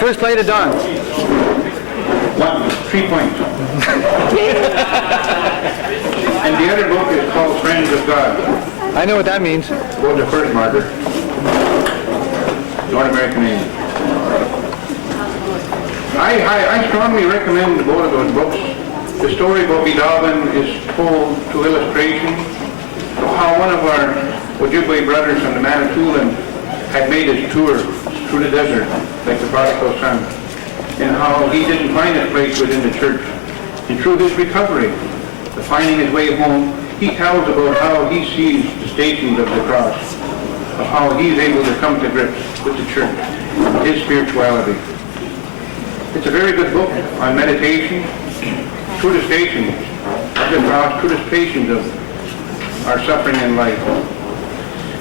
First light of dawn. 3 points. And the other book is called Friends of God. I know what that means. Go to the first marker. North American name. I strongly recommend both of those books. The story of Bobby Dobbin is told to illustration of how one of our Ojibwe brothers from the Manitoulin had made his tour through the desert, like the prodigal son, and how he didn't find his place within the church. And through his recovery, the finding his way home, he tells about how he sees the stations of the cross, of how he's able to come to grips with the church, his spirituality. It's a very good book on meditation through the stations of the cross, through the stations of our suffering in life.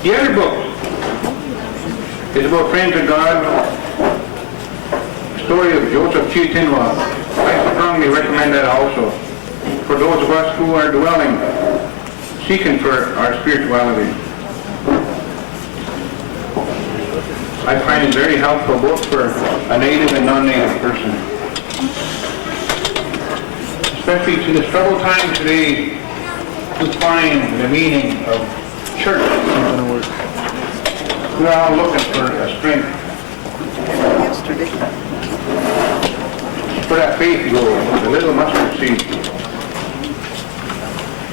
The other book is about Friends of God, the story of Joseph Chiatinwa. I strongly recommend that also for those of us who are dwelling, seeking for our spirituality. I find it very helpful both for a native and non-native person. Especially to this troubled time today, to find the meaning of church. We're all looking for a strength. For that faith goal, the little mustard seed.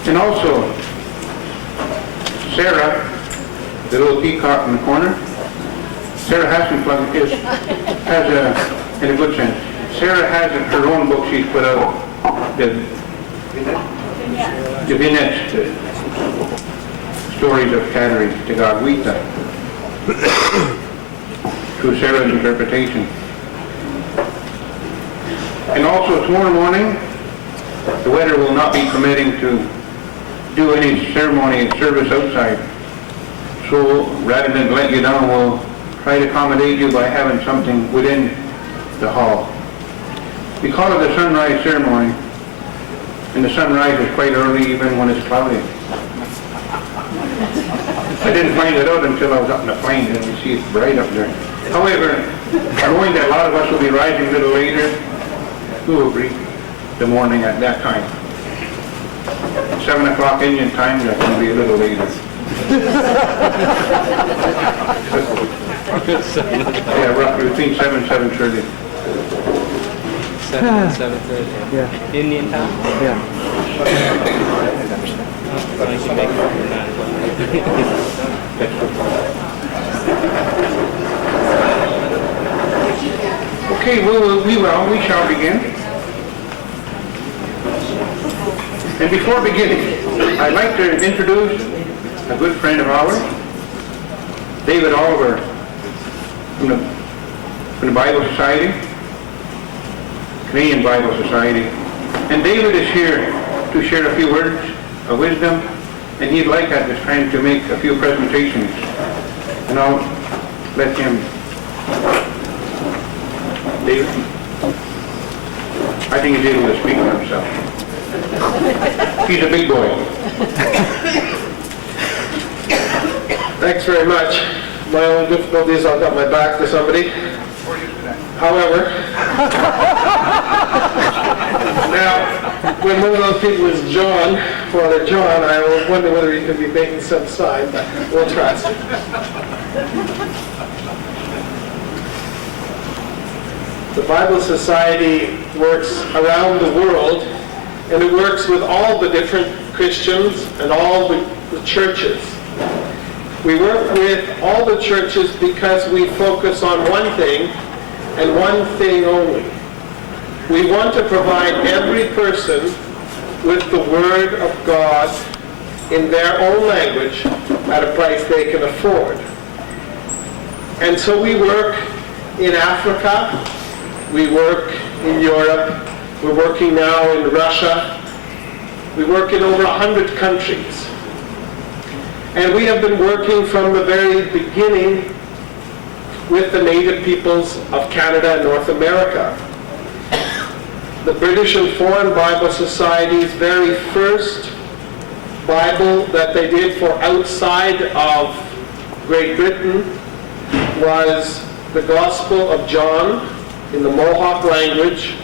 And also, Sarah, the little peacock in the corner, Sarah Hasn't has in a good sense, Sarah has her own book she's put out, the vignettes, the stories of Cattery to Gagwita, through Sarah's interpretation. And also tomorrow morning, the weather will not be permitting to do any ceremony and service outside. So rather than let you down, we'll try to accommodate you by having something within the hall. We call it the sunrise ceremony, and the sunrise is quite early even when it's cloudy. I didn't find it out until I was up in the plane and you see it's bright up there. However, knowing that a lot of us will be rising a little later, we will greet the morning at that time. 7 o'clock Indian time, that's going to be a little later. Yeah, roughly between 7 and 7:30. 7 and 7:30. Yeah. Indian time? Yeah. But I can make it for 9 o'clock. Okay, we shall begin. And before beginning, I'd like to introduce a good friend of ours, David Oliver, from the Bible Society, Canadian Bible Society. And David is here to share a few words of wisdom, and he'd like at this time to make a few presentations. And I'll let him. David? I think he's able to speak for himself. He's a big boy. Thanks very much. My only difficulty is I've got my back to somebody. However, now, when one of those people is John, Father John, I will wonder whether he could be making some sign, but we'll trust. The Bible Society works around the world, and it works with all the different Christians and all the churches. We work with all the churches because we focus on one thing and one thing only. We want to provide every person with the Word of God in their own language at a price they can afford. And so we work in Africa, we work in Europe, we're working now in Russia, we work in over 100 countries. And we have been working from the very beginning with the native peoples of Canada and North America. The British and Foreign Bible Society's very first Bible that they did for outside of Great Britain was the Gospel of John, in the Mohawk language,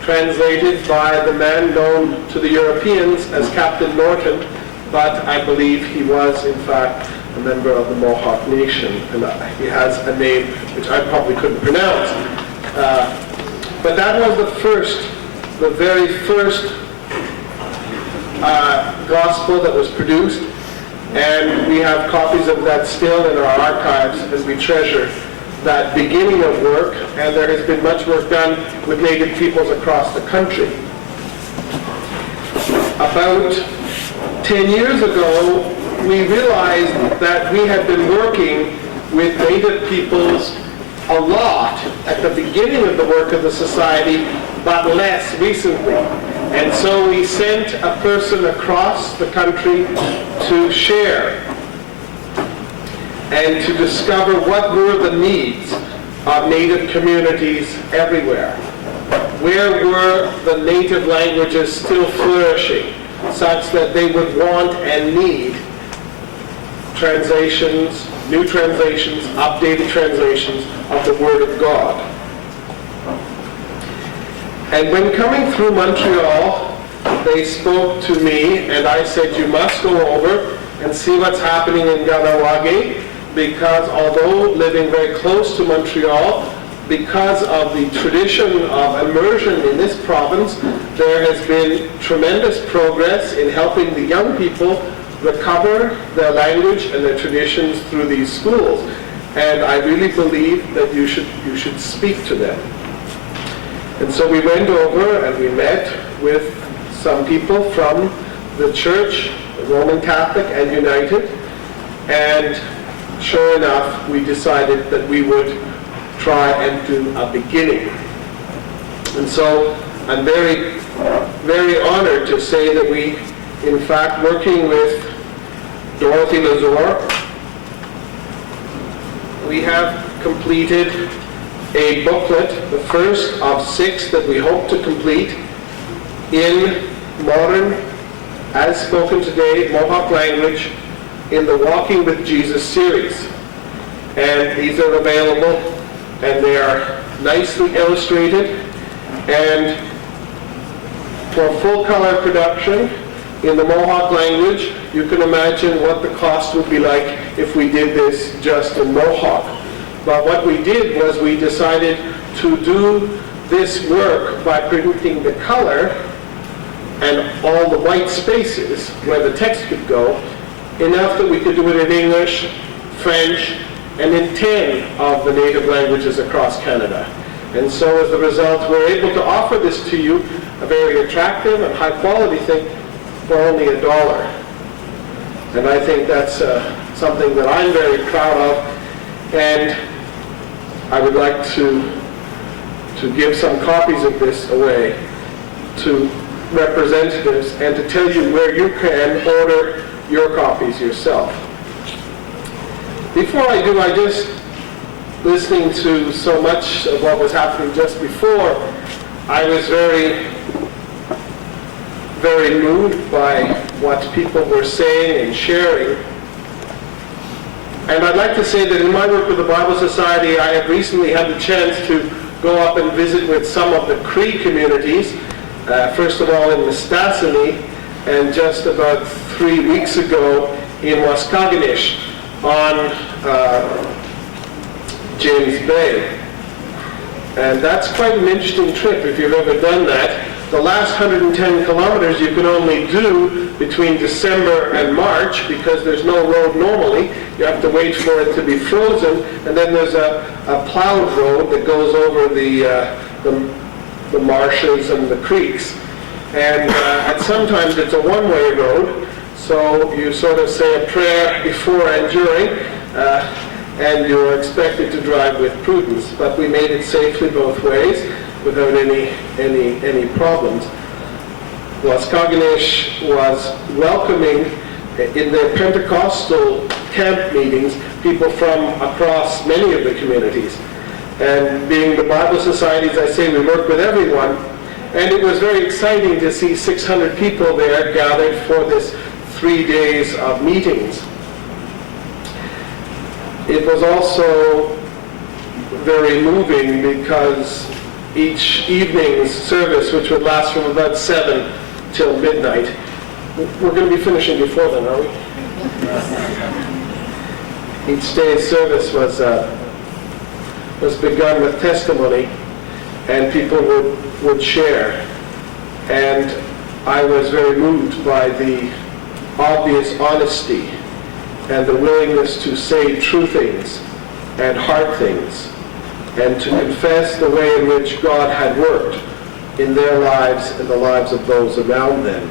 translated by the man known to the Europeans as Captain Norton, but I believe he was in fact a member of the Mohawk Nation, and he has a name which I probably couldn't pronounce. But that was the very first gospel that was produced, and we have copies of that still in our archives as we treasure that beginning of work, and there has been much work done with Native peoples across the country. About 10 years ago, we realized that we had been working with Native peoples a lot at the beginning of the work of the society, but less recently. And so we sent a person across the country to share and to discover what were the needs of Native communities everywhere. Where were the Native languages still flourishing, such that they would want and need translations, new translations, updated translations of the Word of God. And when coming through Montreal, they spoke to me, and I said, you must go over and see what's happening in Ganawagi, because although living very close to Montreal, because of the tradition of immersion in this province, there has been tremendous progress in helping the young people recover their language and their traditions through these schools. And I really believe that you should speak to them. And so we went over and we met with some people from the church, Roman Catholic and United, and sure enough, we decided that we would try and do a beginning. And so I'm very, very honored to say that we, in fact, working with Dorothy Lazor, we have completed a booklet, the first of 6 that we hope to complete in modern, as spoken today, Mohawk language, in the Walking with Jesus series. And these are available, and they are nicely illustrated, and for full color production in the Mohawk language, you can imagine what the cost would be like if we did this just in Mohawk. But what we did was we decided to do this work by printing the color and all the white spaces where the text could go, enough that we could do it in English, French, and in 10 of the native languages across Canada. And so as a result, we're able to offer this to you, a very attractive and high quality thing, for only $1. And I think that's something that I'm very proud of, and I would like to give some copies of this away to representatives and to tell you where you can order your copies yourself. Before I do, I just, listening to so much of what was happening just before, I was very, very moved by what people were saying and sharing. And I'd like to say that in my work with the Bible Society, I have recently had the chance to go up and visit with some of the Cree communities, first of all in Mistassini, and just about 3 weeks ago in Waskaganish on James Bay. And that's quite an interesting trip if you've ever done that. The last 110 kilometers you can only do between December and March because there's no road normally. You have to wait for it to be frozen, and then there's a plowed road that goes over the marshes and the creeks. And sometimes it's a one-way road, so you sort of say a prayer before and during, and you're expected to drive with prudence. But we made it safely both ways without any problems. Waskaganish was welcoming in their Pentecostal camp meetings people from across many of the communities. And being the Bible Society, as I say, we work with everyone. And it was very exciting to see 600 people there gathered for this 3 days of meetings. It was also very moving because each evening's service, which would last from about 7 till midnight. We're going to be finishing before then, are we? Each day's service was begun with testimony, and people would share. And I was very moved by the obvious honesty and the willingness to say true things and hard things, and to confess the way in which God had worked in their lives and the lives of those around them.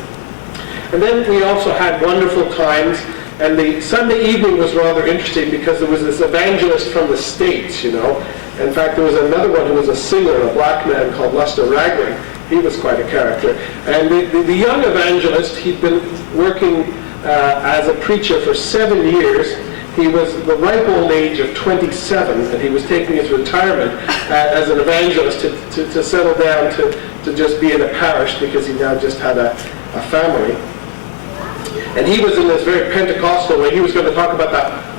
And then we also had wonderful times, and the Sunday evening was rather interesting because there was this evangelist from the States, you know. In fact, there was another one who was a singer, a black man called Lester Ragland. He was quite a character. And the young evangelist, he'd been working as a preacher for 7 years. He was the ripe old age of 27, and he was taking his retirement as an evangelist to settle down to just be in a parish, because he now just had a family. And he was in this very Pentecostal way. He was going to talk about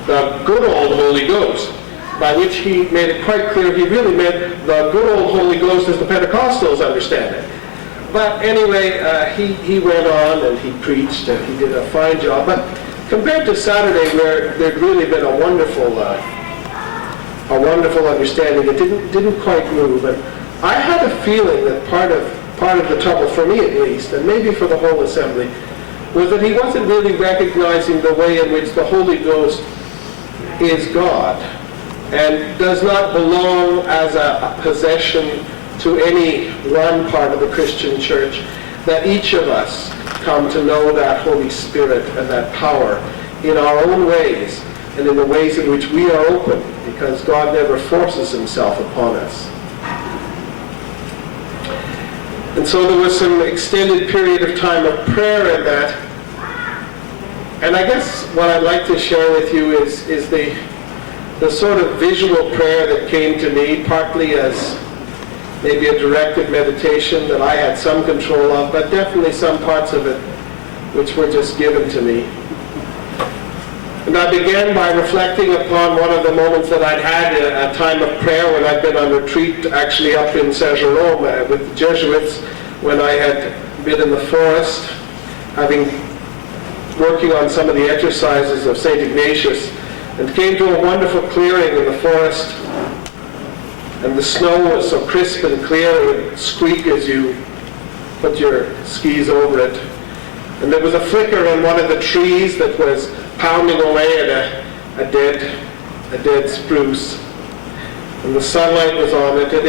the good old Holy Ghost, by which he made it quite clear he really meant the good old Holy Ghost as the Pentecostals understand it. But anyway, he went on and he preached, and he did a fine job. But compared to Saturday, where there'd really been a wonderful understanding, it didn't quite move. And I had a feeling that part of the trouble, for me at least, and maybe for the whole assembly, was that he wasn't really recognizing the way in which the Holy Ghost is God and does not belong as a possession to any one part of the Christian church, that each of us come to know that Holy Spirit and that power in our own ways and in the ways in which we are open, because God never forces himself upon us. And so there was some extended period of time of prayer in that. And I guess what I'd like to share with you is the sort of visual prayer that came to me, partly as maybe a directed meditation that I had some control of, but definitely some parts of it which were just given to me. And I began by reflecting upon one of the moments that I'd had a time of prayer when I'd been on retreat, actually up in Saint-Jerome with the Jesuits, when I had been in the forest, working on some of the exercises of St. Ignatius, and came to a wonderful clearing in the forest. And the snow was so crisp and clear, it would squeak as you put your skis over it. And there was a flicker in one of the trees that was pounding away at a dead spruce. And the sunlight was on it, and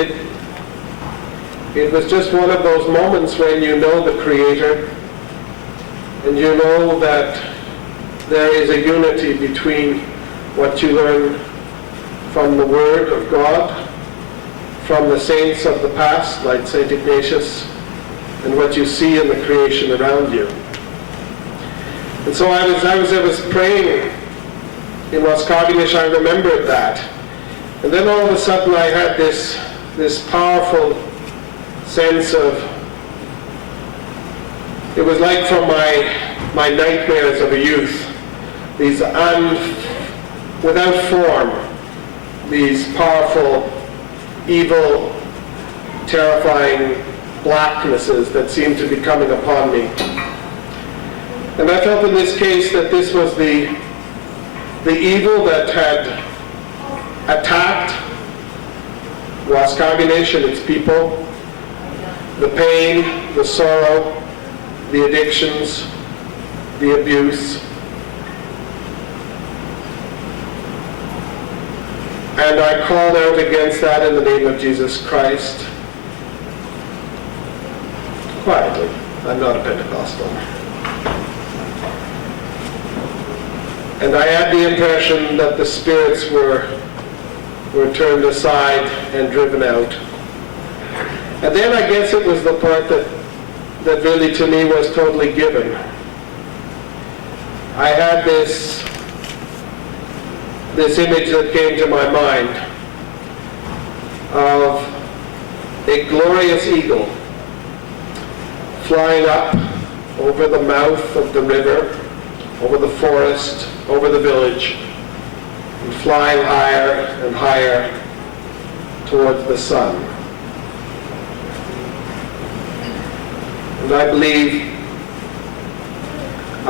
it was just one of those moments when you know the Creator, and you know that there is a unity between what you learn from the Word of God, from the saints of the past, like St. Ignatius, and what you see in the creation around you. And so I was praying in Waskaganish, I remembered that. And then all of a sudden I had this powerful sense of, it was like from my nightmares of a youth, these without form, these powerful, evil, terrifying blacknesses that seemed to be coming upon me. And I felt in this case that this was the evil that had attacked Waskaganish and its people, the pain, the sorrow, the addictions, the abuse. And I called out against that in the name of Jesus Christ. Quietly. I'm not a Pentecostal. And I had the impression that the spirits were turned aside and driven out. And then I guess it was the part that really to me was totally given. I had this image that came to my mind of a glorious eagle flying up over the mouth of the river, over the forest, over the village, and flying higher and higher towards the sun. And I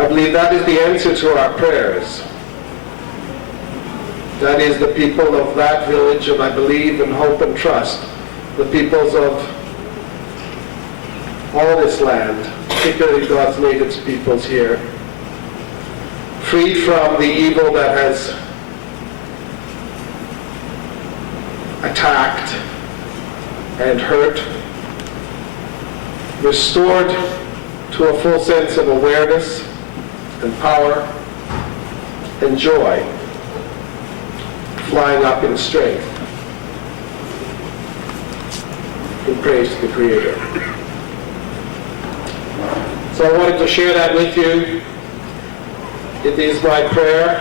believe that is the answer to our prayers. That is the people of that village, and I believe and hope and trust the peoples of all this land, particularly God's native peoples here, freed from the evil that has attacked and hurt, restored to a full sense of awareness and power and joy, flying up in strength in praise to the Creator. So I wanted to share that with you. It is my prayer.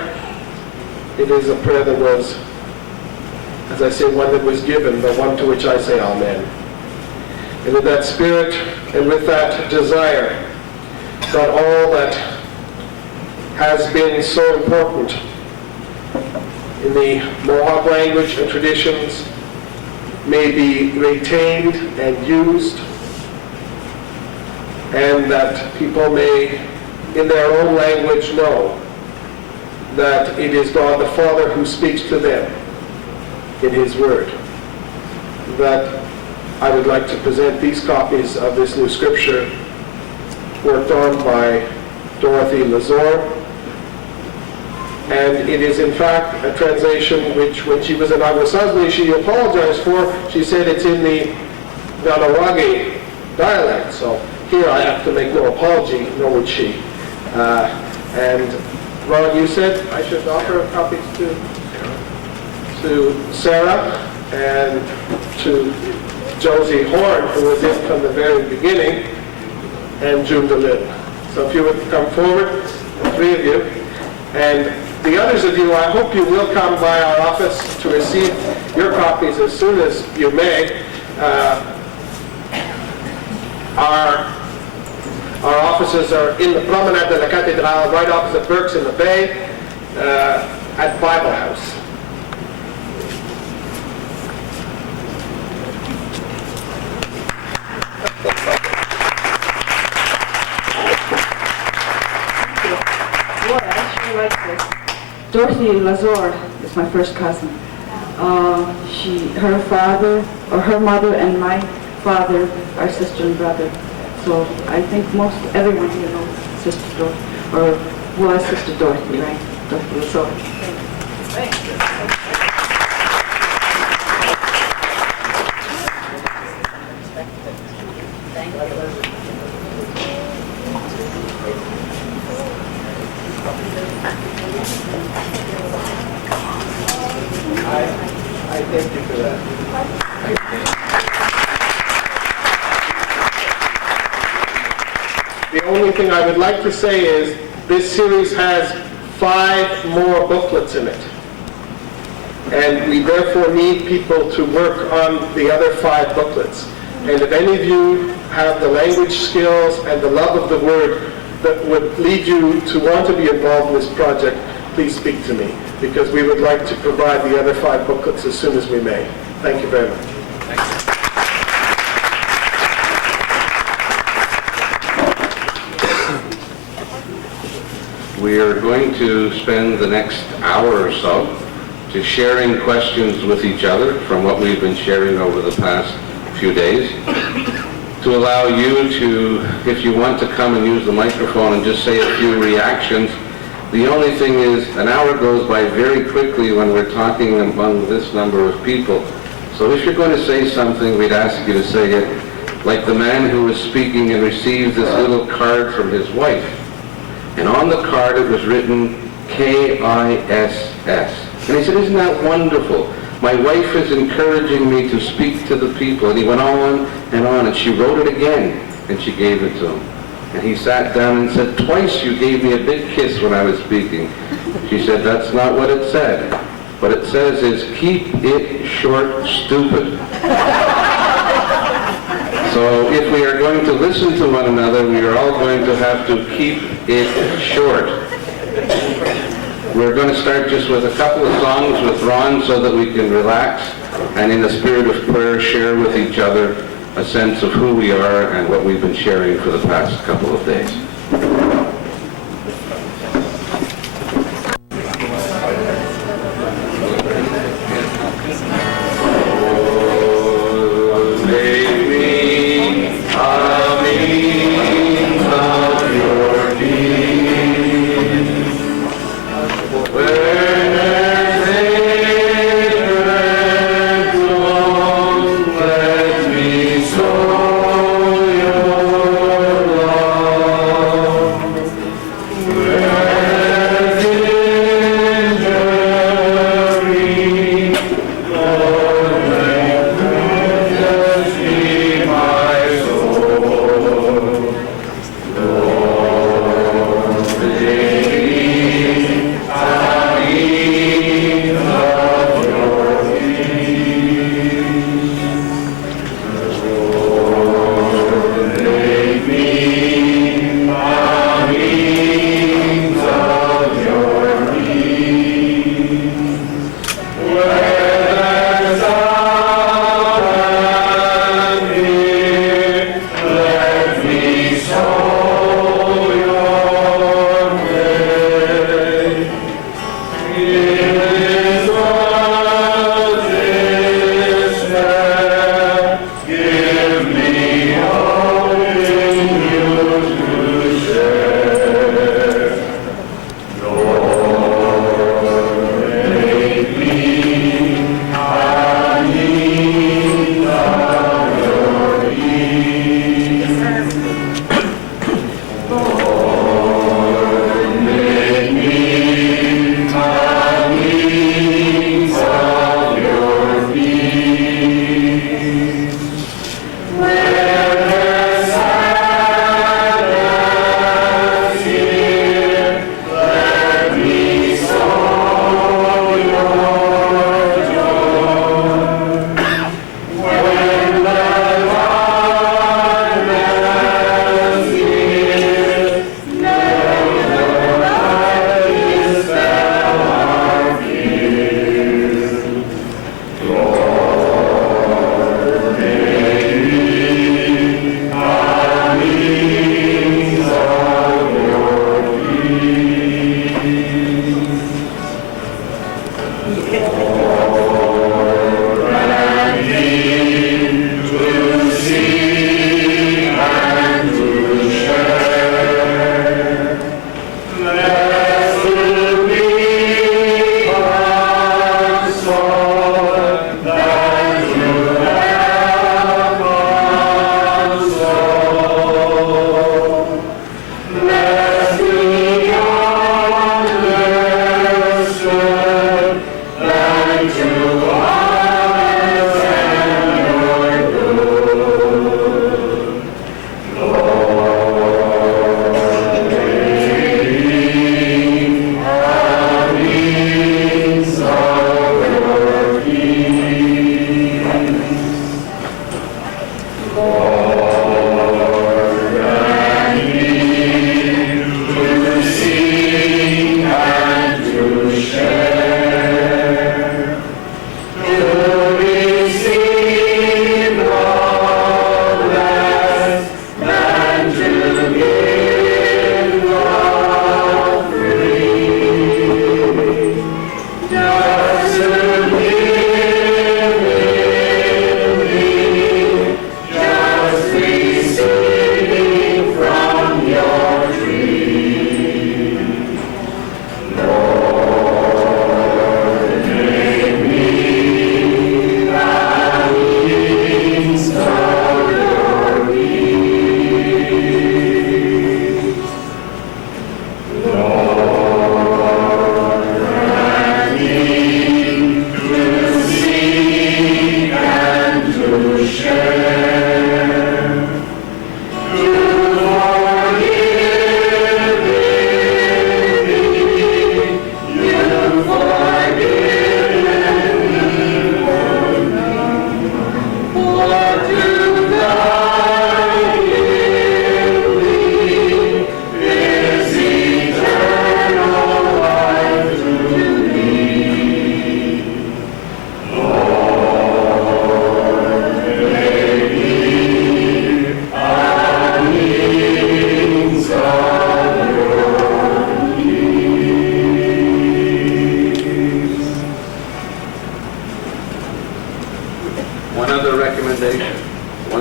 It is a prayer that was, as I say, one that was given, but one to which I say amen. And with that spirit and with that desire that all that has been so important in the Mohawk language and traditions may be retained and used, and that people may, in their own language, know that it is God the Father who speaks to them in His Word. That I would like to present these copies of this new scripture worked on by Dorothy Lazor. And it is in fact a translation which, when she was in Agwasazli, she apologized for. She said it's in the Ganawagi dialect. So here I have to make no apology, nor would she. And Ron, you said I should offer copies to Sarah and to Josie Horn, who was in from the very beginning, and June DeLynn. So if you would come forward, the three of you, and the others of you, I hope you will come by our office to receive your copies as soon as you may. Our offices are in the Promenade de la Cathédrale, right opposite Burke's in the Bay, at Bible House. Dorothy Lazor is my first cousin. Her father, or her mother and my father are sister and brother. So I think most everyone here knows Sister Dorothy, or was Sister Dorothy, right? Dorothy Lazor. I thank you for that. The only thing I would like to say is this series has 5 more booklets in it. And we therefore need people to work on the other 5 booklets. And if any of you have the language skills and the love of the Word that would lead you to want to be involved in this project, please speak to me, because we would like to provide the other 5 booklets as soon as we may. Thank you very much. We are going to spend the next hour or so to sharing questions with each other from what we've been sharing over the past few days, to allow you to, if you want to come and use the microphone and just say a few reactions. The only thing is, an hour goes by very quickly when we're talking among this number of people. So if you're going to say something, we'd ask you to say it like the man who was speaking and received this little card from his wife. And on the card it was written K-I-S-S. And he said, isn't that wonderful? My wife is encouraging me to speak to the people. And he went on, and she wrote it again, and she gave it to him. And he sat down and said, twice you gave me a big kiss when I was speaking. She said, that's not what it said. What it says is, keep it short, stupid. So if we are going to listen to one another, we are all going to have to keep it short. We're going to start just with a couple of songs with Ron so that we can relax and in the spirit of prayer share with each other a sense of who we are and what we've been sharing for the past couple of days.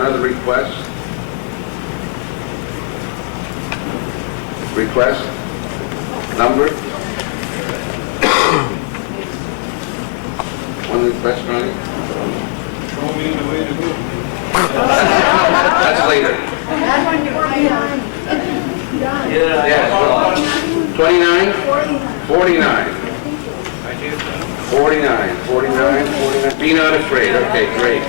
One other request? Request? Number? One request, Ronnie? Show me the way to go. That's later. Yes, well, 29? 49. 49. Be not afraid. Okay, great.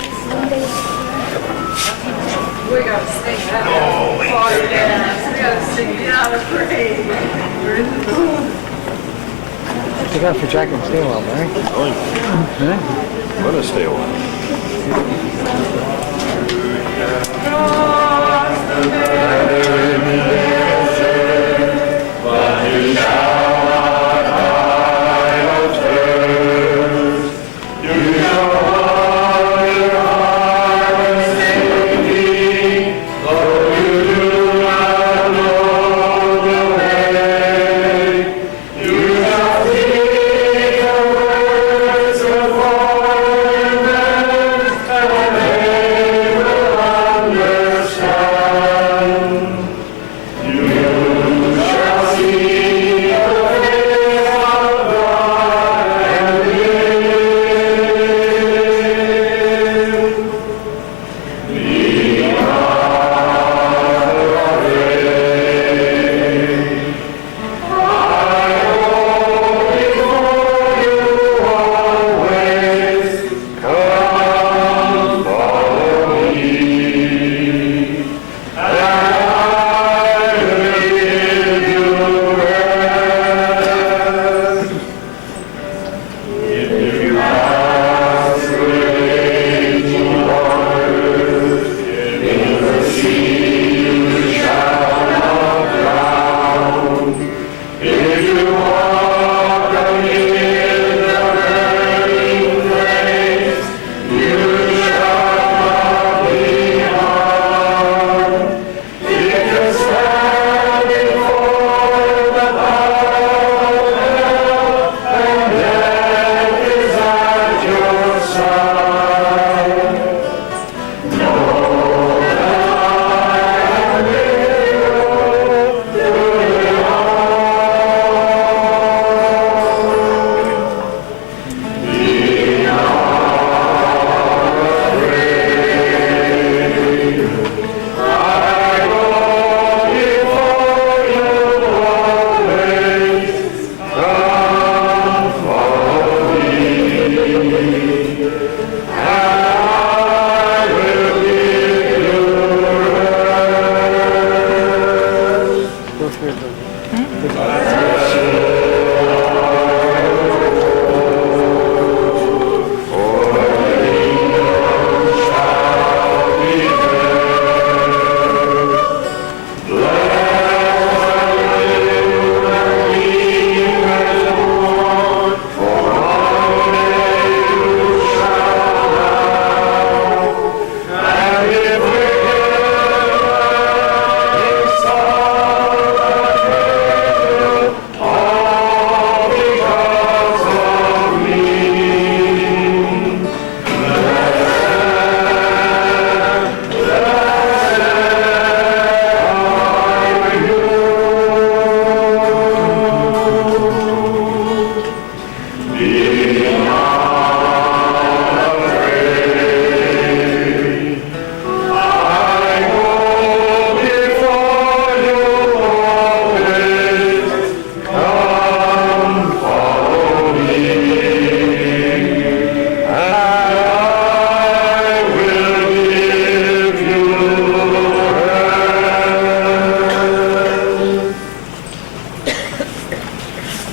We gotta sing that. Oh, yes, we gotta sing Be Not Afraid. We're in the mood. Look out for Jack and stay a while, Mary. Let us stay a while. Cross the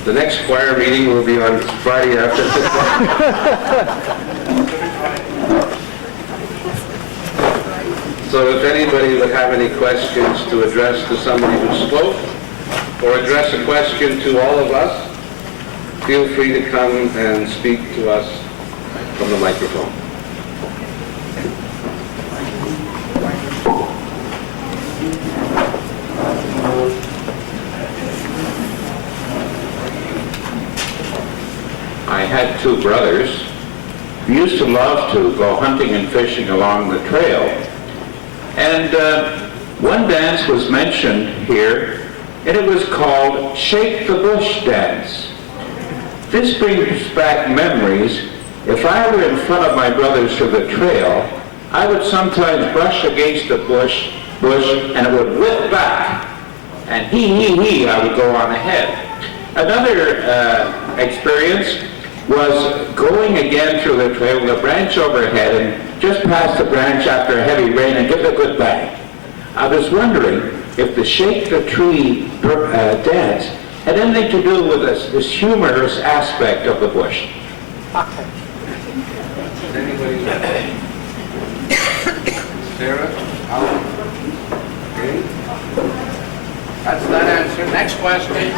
The next choir meeting will be on Friday after. So if anybody would have any questions to address to somebody who spoke, or address a question to all of us, feel free to come and speak to us from the microphone. I had two brothers who used to love to go hunting and fishing along the trail. And one dance was mentioned here, and it was called Shake the Bush Dance. This brings back memories. If I were in front of my brothers to the trail, I would sometimes brush against the bush, and it would whip back. And he, I would go on ahead. Another experience was going again through the trail with a branch overhead and just past the branch after a heavy rain and give it a good bang. I was wondering if the Shake the Tree dance had anything to do with this humorous aspect of the bush. Anybody? Sarah? Alan? Okay. That's that answer. Next question.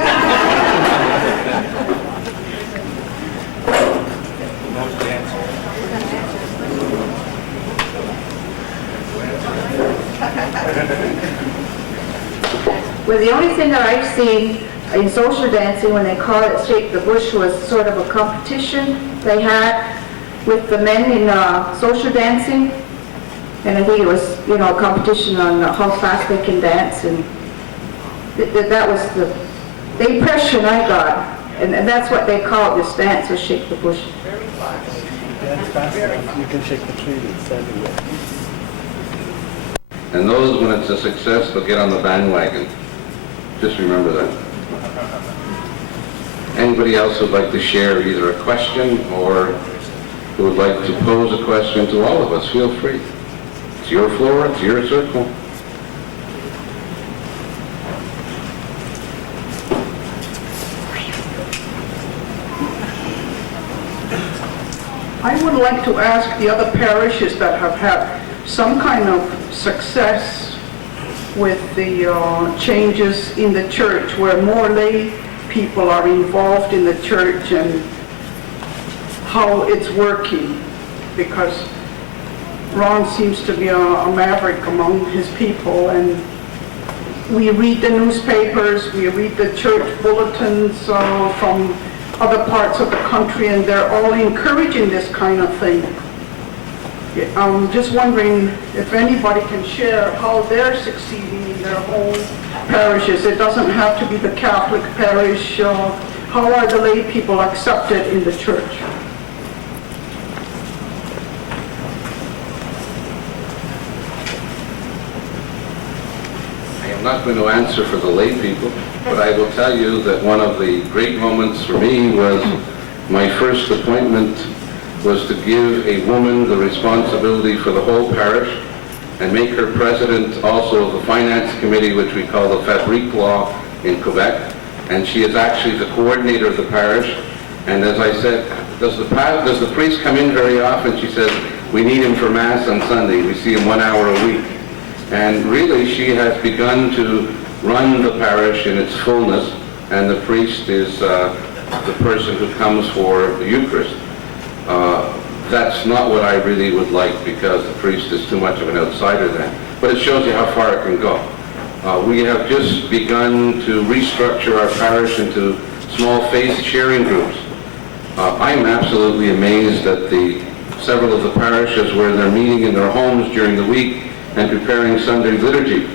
Well, the only thing that I've seen in social dancing, when they call it Shake the Bush, was sort of a competition they had with the men in social dancing. And I think it was, a competition on how fast they can dance. And that was the impression I got. And that's what they call this dance, was Shake the Bush. Dance fast enough, you can shake the tree that's everywhere. And those, when it's a success, will get on the bandwagon. Just remember that. Anybody else who'd like to share either a question or who would like to pose a question to all of us, feel free. It's your floor, it's your circle. I would like to ask the other parishes that have had some kind of success with the changes in the church, where more lay people are involved in the church, and how it's working, because Ron seems to be a maverick among his people, and we read the newspapers, we read the church bulletins from other parts of the country, and they're all encouraging this kind of thing. I'm just wondering if anybody can share how they're succeeding in their own parishes. It doesn't have to be the Catholic parish. How are the lay people accepted in the church? I am not going to answer for the lay people, but I will tell you that one of the great moments for me was my first appointment was to give a woman the responsibility for the whole parish and make her president also of the finance committee, which we call the Fabrique Law in Quebec. And she is actually the coordinator of the parish. And as I said, does the priest come in very often? She says, we need him for Mass on Sunday. We see him 1 hour a week. And really, she has begun to run the parish in its fullness, and the priest is the person who comes for the Eucharist. That's not what I really would like, because the priest is too much of an outsider then. But it shows you how far it can go. We have just begun to restructure our parish into small faith sharing groups. I'm absolutely amazed at several of the parishes where they're meeting in their homes during the week and preparing Sunday liturgy.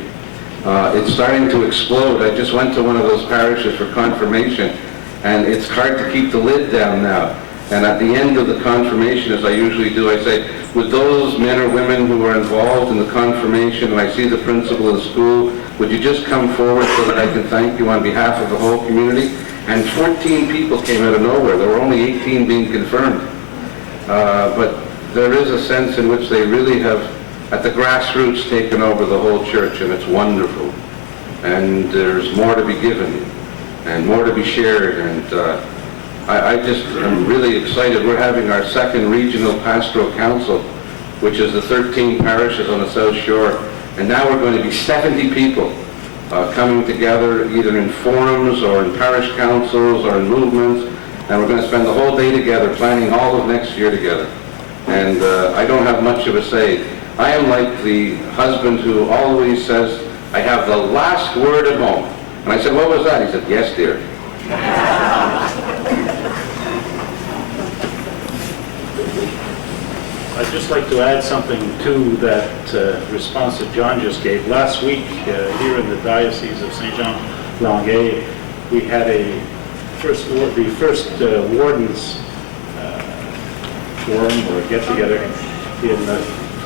It's starting to explode. I just went to one of those parishes for confirmation, and it's hard to keep the lid down now. And at the end of the confirmation, as I usually do, I say, would those men or women who are involved in the confirmation, and I see the principal of the school, would you just come forward so that I can thank you on behalf of the whole community? And 14 people came out of nowhere. There were only 18 being confirmed. But there is a sense in which they really have, at the grassroots, taken over the whole church, and it's wonderful. And there's more to be given, and more to be shared, and I just am really excited. We're having our second regional pastoral council, which is the 13 parishes on the South Shore, and now we're going to be 70 people coming together either in forums or in parish councils or in movements, and we're going to spend the whole day together planning all of next year together. And I don't have much of a say. I am like the husband who always says, I have the last word at home. And I said, what was that? He said, yes, dear. I'd just like to add something to that response that John just gave. Last week, here in the Diocese of St. Jean-Longueuil, we had the first Wardens forum or get-together in the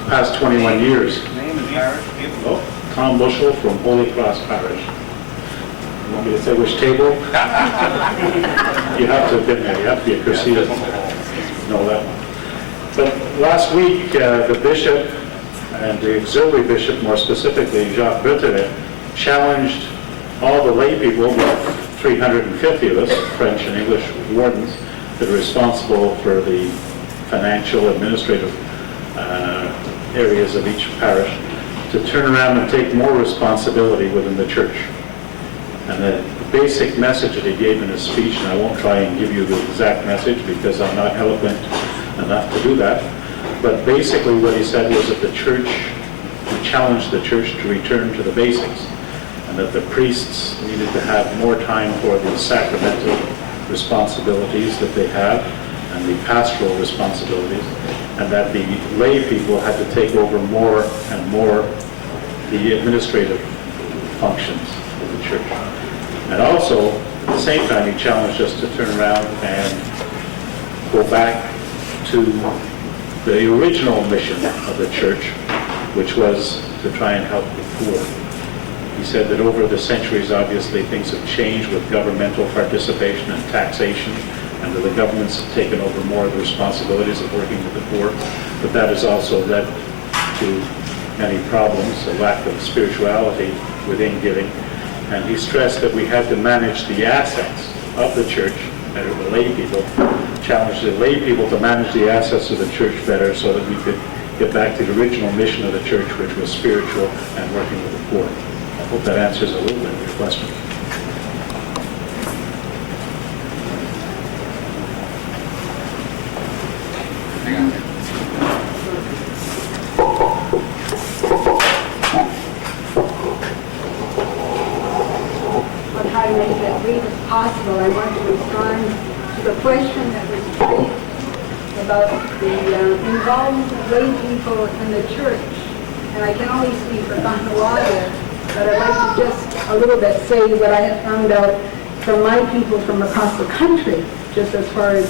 past 21 years. Name and parish? Oh, Tom Bushell from Holy Cross Parish. You want me to say which table? You have to have been there. You have to be a Crusader to know that one. But last week, the bishop and the auxiliary bishop, more specifically Jacques Bertheret, challenged all the lay people, about 350 of us, French and English wardens, that are responsible for the financial, administrative areas of each parish, to turn around and take more responsibility within the church. And the basic message that he gave in his speech, and I won't try and give you the exact message because I'm not eloquent enough to do that, but basically what he said was that the church, he challenged the church to return to the basics, and that the priests needed to have more time for the sacramental responsibilities that they have and the pastoral responsibilities, and that the lay people had to take over more and more the administrative functions of the church. And also, at the same time, he challenged us to turn around and go back to the original mission of the church, which was to try and help the poor. He said that over the centuries, obviously, things have changed with governmental participation and taxation, and that the governments have taken over more of the responsibilities of working with the poor, but that has also led to many problems, a lack of spirituality within giving. And he stressed that we had to manage the assets of the church, and the lay people, challenged the lay people to manage the assets of the church better so that we could get back to the original mission of the church, which was spiritual and working with the poor. I hope that answers a little bit of your question. I'll try to make it as brief as possible. I want to respond to the question that was raised about the involvement of lay people in the church. And I can only speak for Kahnawake, but I'd like to just a little bit say what I have found out from my people from across the country, just as far as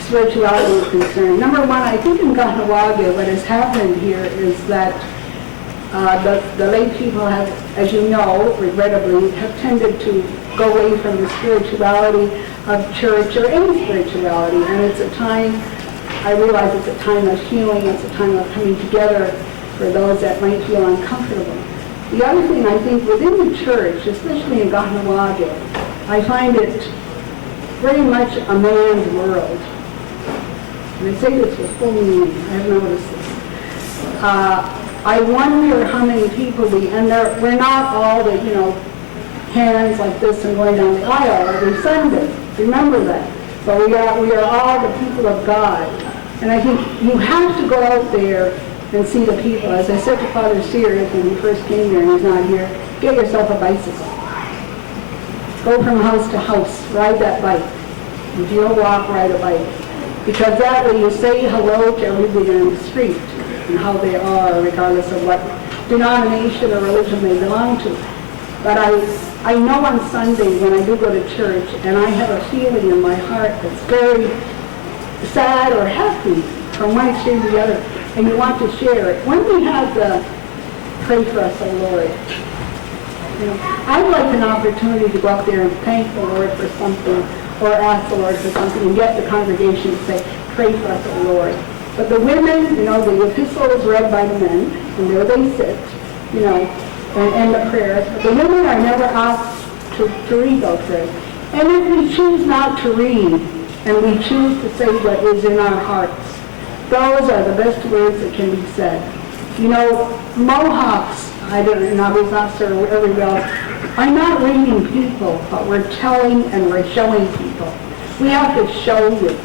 spirituality is concerned. Number one, I think in Kahnawake, what has happened here is that the lay people have, as you know, regrettably, have tended to go away from the spirituality of church or any spirituality. And it's a time, I realize it's a time of healing, it's a time of coming together for those that might feel uncomfortable. The other thing I think within the church, especially in Kahnawake, I find it very much a man's world. And I say this with full meaning, I have noticed this. I wonder how many people we're not all the, hands like this and going down the aisle every Sunday. Remember that. But we are all the people of God. And I think you have to go out there and see the people. As I said to Father Sears when he first came here and he's not here, get yourself a bicycle. Go from house to house, ride that bike. If you don't walk, ride a bike. Because that way you say hello to everybody on the street and how they are, regardless of what denomination or religion they belong to. But I know on Sunday when I do go to church and I have a feeling in my heart that's very sad or happy from one extreme to the other, and you want to share it. When we have the pray for us, O Lord, I'd like an opportunity to go up there and thank the Lord for something or ask the Lord for something and get the congregation to say, pray for us, O Lord. But the women, the epistle is read by the men, and there they sit, and the prayers. But the women are never asked to read those prayers. And if we choose not to read, and we choose to say what is in our hearts, those are the best words that can be said. Mohawks, I was not sure everywhere else, are not reading people, but we're telling and we're showing people. We have to show you,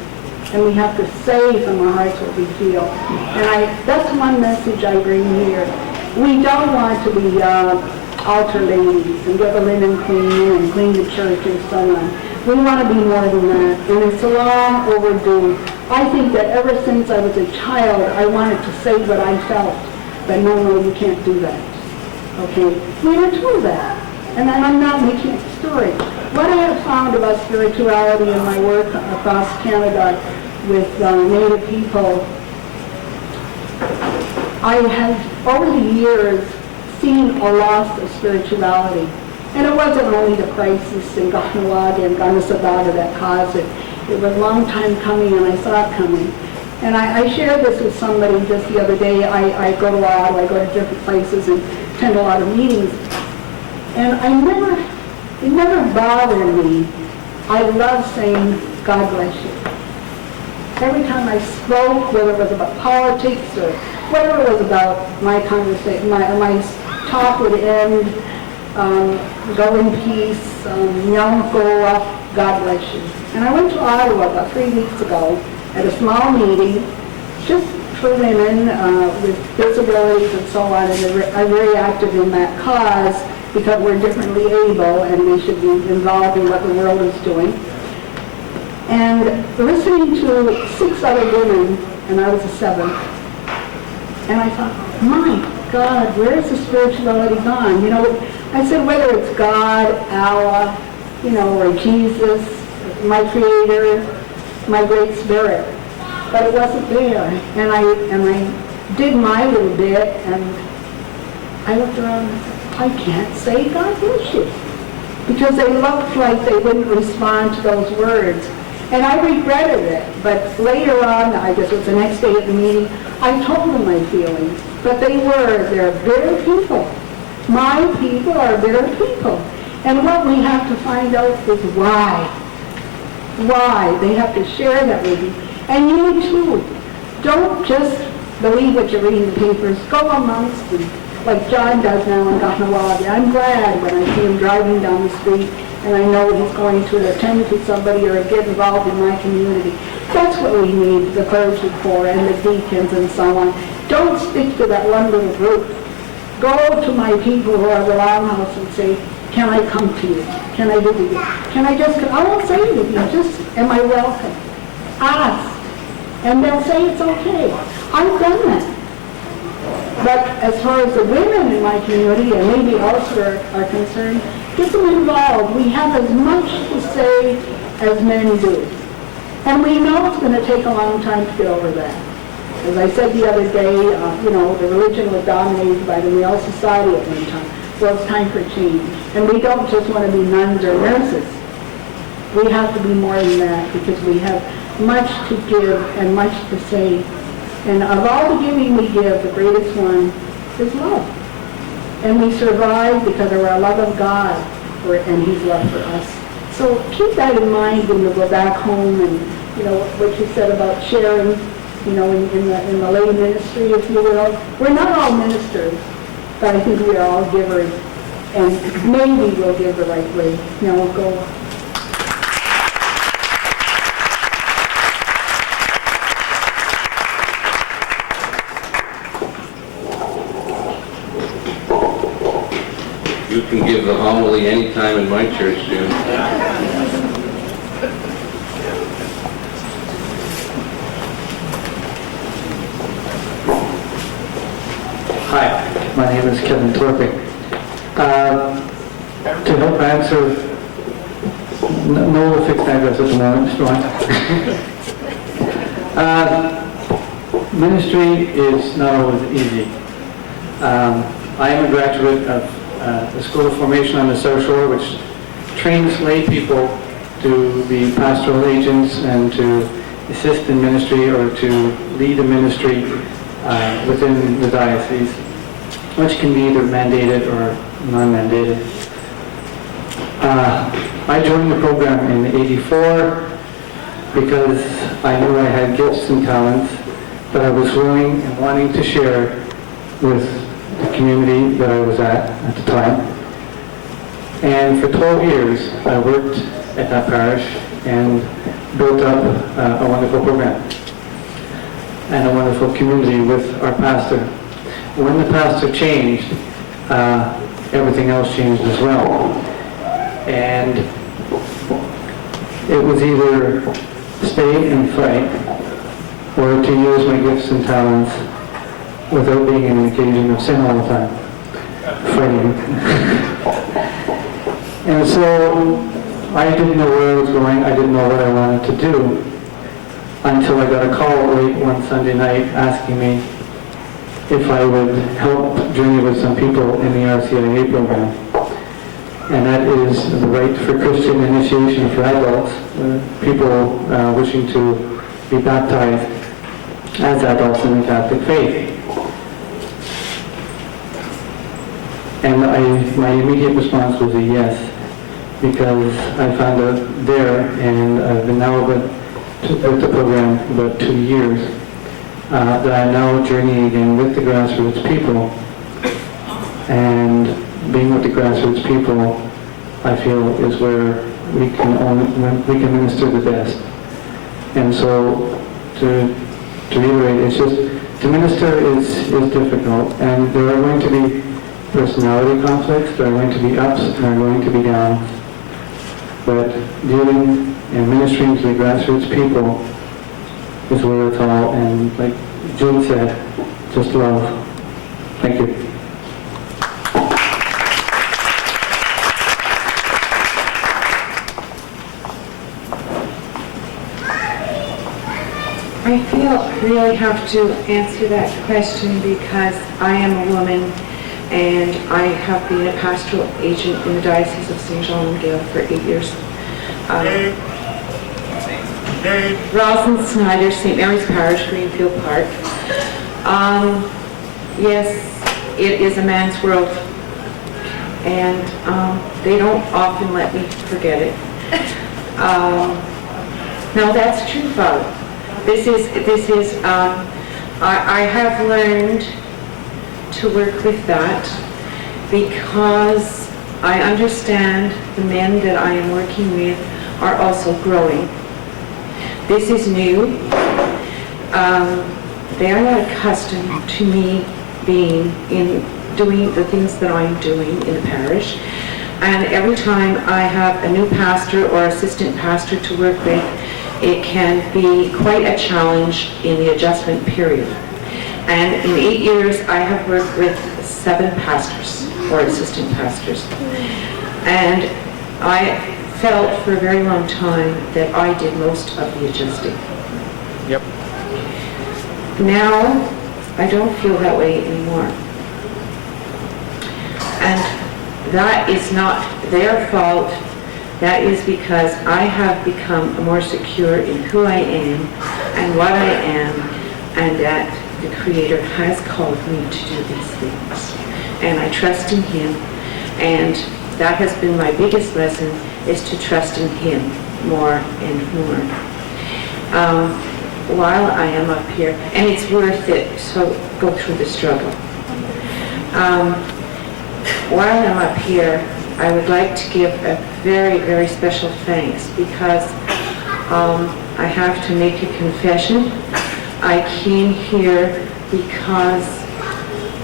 and we have to say from our hearts what we feel. And that's one message I bring here. We don't want to be altar ladies and get the linen clean and clean the church and so on. We want to be more than that, and it's long overdue. I think that ever since I was a child, I wanted to say what I felt. But no, you can't do that. Okay? We were told that. And I'm not making a story. What I have found about spirituality in my work across Canada with Native people, I have, over the years, seen a loss of spirituality. And it wasn't only the crisis in Kahnawake and Ganasadaga that caused it. It was a long time coming, and I saw it coming. And I shared this with somebody just the other day. I go to Ottawa, I go to different places and attend a lot of meetings. And it never bothered me. I love saying, God bless you. Every time I spoke, whether it was about politics or whatever it was about, my conversation, my talk would end, go in peace, Nyanko, God bless you. And I went to Ottawa about 3 weeks ago at a small meeting, just for women with disabilities and so on, and I'm very active in that cause because we're differently able and we should be involved in what the world is doing. And listening to 6 other women, and I was the 7th, and I thought, my God, where's the spirituality gone? You know, I said whether it's God, Allah, you know, or Jesus, my Creator, my Great Spirit, but it wasn't there. And I did my little bit, and I looked around and said, I can't say God bless you, because they looked like they wouldn't respond to those words. And I regretted it, but later on, I guess it was the next day at the meeting, I told them my feelings. But they're bitter people. My people are bitter people. And what we have to find out is why. Why. They have to share that with you. And you too. Don't just believe what you read in the papers. Go amongst them, like John does now in Kahnawake. I'm glad when I see him driving down the street and I know he's going to attend to somebody or get involved in my community. That's what we need the clergy for and the deacons and so on. Don't stick to that one little group. Go to my people who are the Longhouse and say, can I come to you? Can I visit you? Can I just come? I won't say anything, just, am I welcome? Ask. And they'll say it's okay. I've done that. But as far as the women in my community, and maybe elsewhere are concerned, get them involved. We have as much to say as men do. And we know it's going to take a long time to get over that. As I said the other day, you know, the religion was dominated by the male society at one time. So it's time for change. And we don't just want to be nuns or nurses. We have to be more than that because we have much to give and much to say. And of all the giving we give, the greatest one is love. And we survive because of our love of God and His love for us. So keep that in mind when you go back home and, you know, what you said about sharing, you know, in the lay ministry, if you will. We're not all ministers, but I think we are all givers. And maybe we'll give the right way. You know, we'll go. You can give the homily anytime in my church, Jim. Hi, my name is Kevin Torping. To help answer, no fixed address at the moment, Mr. Ministry is not always easy. I am a graduate of the School of Formation on the South Shore, which trains lay people to be pastoral agents and to assist in ministry or to lead a ministry within the diocese, which can be either mandated or non-mandated. I joined the program in '84 because I knew I had gifts and talents that I was willing and wanting to share with the community that I was at the time. And for 12 years, I worked at that parish and built up a wonderful program and a wonderful community with our pastor. When the pastor changed, everything else changed as well. And it was either stay and fight or to use my gifts and talents without being an occasion of sin all the time, fighting. And so I didn't know where I was going, I didn't know what I wanted to do, until I got a call late one Sunday night asking me if I would help journey with some people in the RCIA program. And that is the Right for Christian Initiation for adults, people wishing to be baptized as adults in the Catholic faith. And my immediate response was a yes, because I found out there, and I've been now with the program about 2 years, that I'm now journeying again with the grassroots people. And being with the grassroots people, I feel, is where we can minister the best. And so, to reiterate, it's just, to minister is difficult, and there are going to be personality conflicts, there are going to be ups, and there are going to be downs. But dealing and ministering to the grassroots people is where it's all, and like June said, just love. Thank you. I feel I really have to answer that question because I am a woman and I have been a pastoral agent in the Diocese of St. John and Gale for 8 years. Roslyn Snyder, St. Mary's Parish, Greenfield Park. Yes, it is a man's world, and they don't often let me forget it. No, that's true, Father. I have learned to work with that because I understand the men that I am working with are also growing. This is new. They are not accustomed to me being doing the things that I'm doing in the parish. And every time I have a new pastor or assistant pastor to work with, it can be quite a challenge in the adjustment period. And in 8 years, I have worked with 7 pastors or assistant pastors. And I felt for a very long time that I did most of the adjusting. Yep. Now, I don't feel that way anymore. And that is not their fault. That is because I have become more secure in who I am and what I am, and that the Creator has called me to do these things. And I trust in Him, and that has been my biggest lesson, is to trust in Him more and more. While I am up here, and it's worth it, so go through the struggle. While I'm up here, I would like to give a very, very special thanks because I have to make a confession. I came here because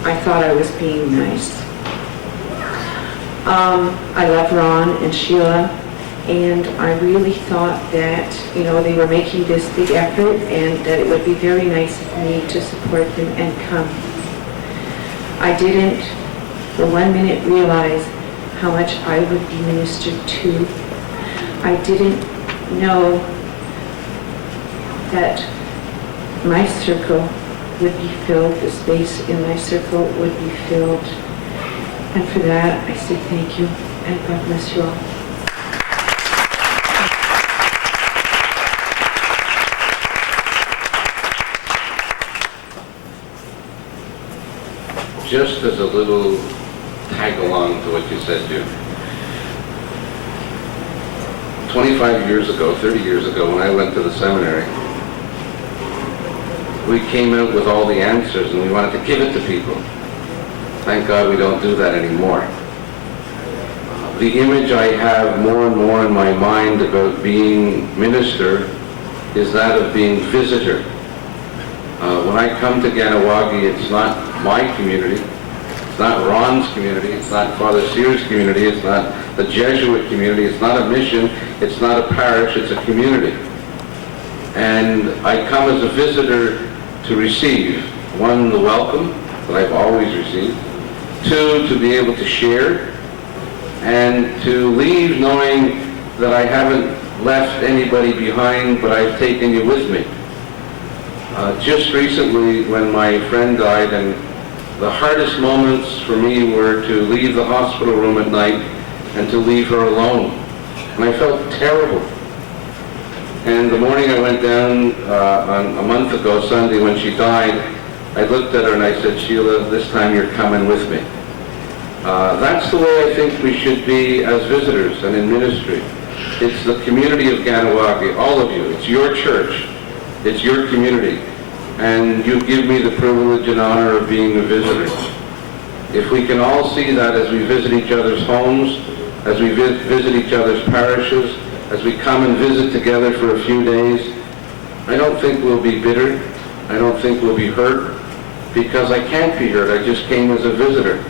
I thought I was being nice. I love Ron and Sheila, and I really thought that, they were making this big effort and that it would be very nice of me to support them and come. I didn't for 1 minute realize how much I would be ministered to. I didn't know that my circle would be filled, the space in my circle would be filled. And for that, I say thank you, and God bless you all. Just as a little tag along to what you said, Jim. 25 years ago, 30 years ago, when I went to the seminary, we came out with all the answers and we wanted to give it to people. Thank God we don't do that anymore. The image I have more and more in my mind about being minister is that of being visitor. When I come to Ganawagi, it's not my community, it's not Ron's community, it's not Father Sear's community, it's not the Jesuit community, it's not a mission, it's not a parish, it's a community. And I come as a visitor to receive, one, the welcome that I've always received, two, to be able to share, and to leave knowing that I haven't left anybody behind, but I've taken you with me. Just recently, when my friend died, and the hardest moments for me were to leave the hospital room at night and to leave her alone. And I felt terrible. And the morning I went down on a month ago, Sunday, when she died, I looked at her and I said, Sheila, this time you're coming with me. That's the way I think we should be as visitors and in ministry. It's the community of Ganawagi, all of you. It's your church. It's your community. And you give me the privilege and honor of being a visitor. If we can all see that as we visit each other's homes, as we visit each other's parishes, as we come and visit together for a few days, I don't think we'll be bitter. I don't think we'll be hurt, because I can't be hurt. I just came as a visitor.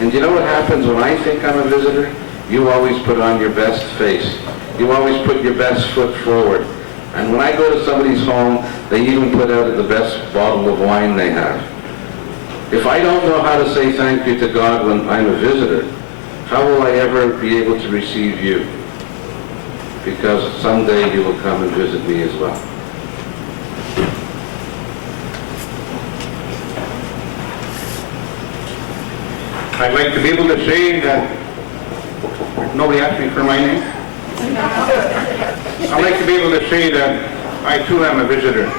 And you know what happens when I think I'm a visitor? You always put on your best face. You always put your best foot forward. And when I go to somebody's home, they even put out the best bottle of wine they have. If I don't know how to say thank you to God when I'm a visitor, how will I ever be able to receive you? Because someday you will come and visit me as well. I'd like to be able to say that, nobody asked me for my name. I'd like to be able to say that I too am a visitor.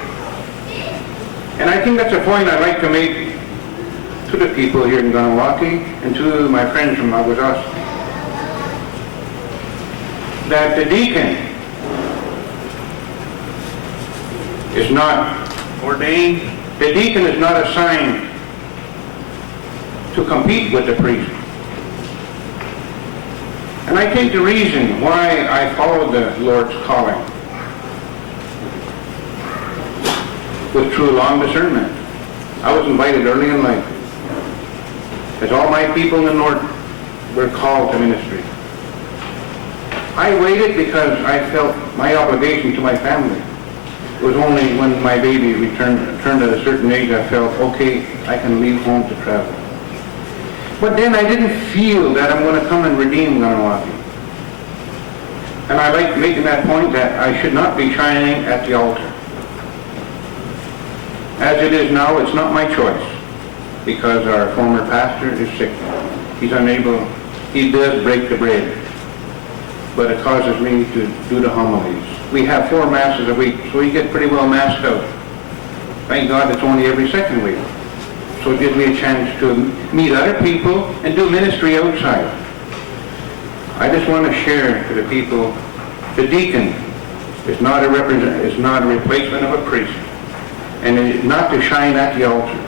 And I think that's a point I'd like to make to the people here in Ganawaki and to my friends from Agudas. That the deacon is not ordained, the deacon is not assigned to compete with the priest. And I think the reason why I followed the Lord's calling with true long discernment. I was invited early in life, as all my people in the north were called to ministry. I waited because I felt my obligation to my family. It was only when my baby turned at a certain age I felt, okay, I can leave home to travel. But then I didn't feel that I'm going to come and redeem Ganawaki. And I like making that point that I should not be shining at the altar. As it is now, it's not my choice, because our former pastor is sick. He's unable, he does break the bread, but it causes me to do the homilies. We have 4 masses a week, so we get pretty well massed out. Thank God it's only every second week. So it gives me a chance to meet other people and do ministry outside. I just want to share to the people, the deacon is not a replacement of a priest, and it's not to shine at the altar.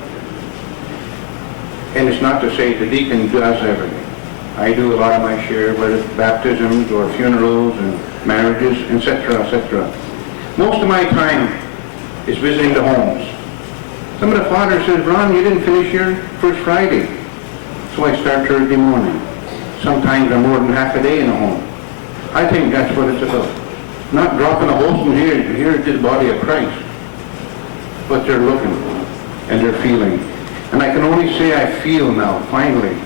And it's not to say the deacon does everything. I do a lot of my share, whether it's baptisms or funerals and marriages, etc., etc. Most of my time is visiting the homes. Some of the fathers says, Ron, you didn't finish your first Friday. So I start Thursday morning. Sometimes I'm more than half a day in a home. I think that's what it's about. Not dropping a host in here to the body of Christ. But they're looking and they're feeling. And I can only say I feel now, finally,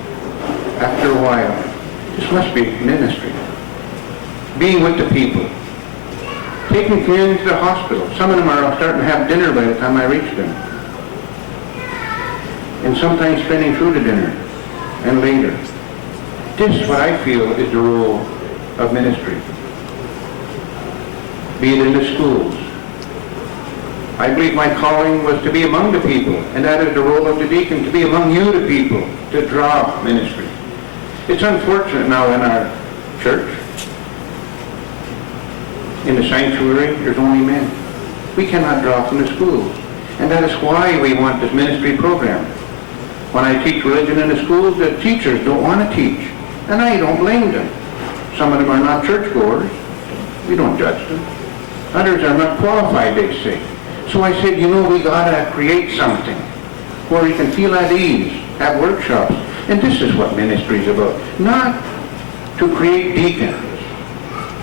after a while, this must be ministry. Being with the people. Taking communion to the hospital. Some of them are starting to have dinner by the time I reach them. And sometimes spending through the dinner and later. This, what I feel, is the role of ministry. Be it in the schools. I believe my calling was to be among the people, and that is the role of the deacon, to be among you, the people, to draw ministry. It's unfortunate now in our church, in the sanctuary, there's only men. We cannot draw from the schools, and that is why we want this ministry program. When I teach religion in the schools, the teachers don't want to teach, and I don't blame them. Some of them are not churchgoers. We don't judge them. Others are not qualified, they say. So I said, you know, we got to create something where we can feel at ease, have workshops. And this is what ministry is about. Not to create deacons.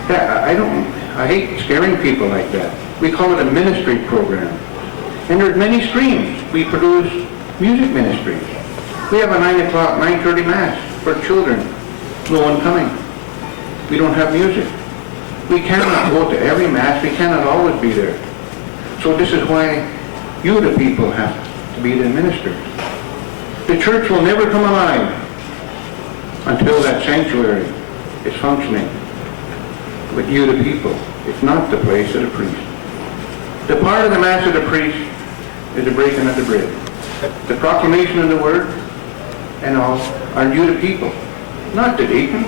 I hate scaring people like that. We call it a ministry program. And there's many streams. We produce music ministries. We have a 9 o'clock, 9:30 Mass for children. No one coming. We don't have music. We cannot go to every Mass. We cannot always be there. So this is why you, the people, have to be the ministers. The church will never come alive until that sanctuary is functioning. But you, the people, it's not the place of the priest. The part of the Mass of the priest is the breaking of the bread. The proclamation of the word and all are you, the people, not the deacons.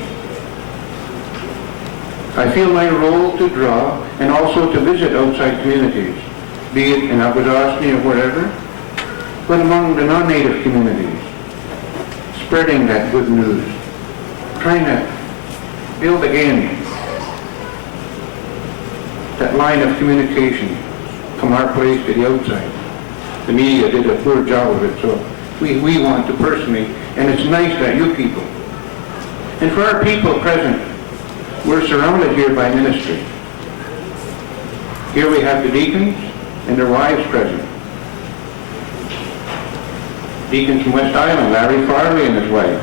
I feel my role to draw and also to visit outside communities, be it in Akwesasne or wherever, but among the non-native communities, spreading that good news, trying to build again that line of communication from our place to the outside. The media did a poor job of it, so we want to personally, and it's nice that you people, and for our people present, we're surrounded here by ministry. Here we have the deacons and their wives present. Deacons from West Island, Larry Farley and his wife.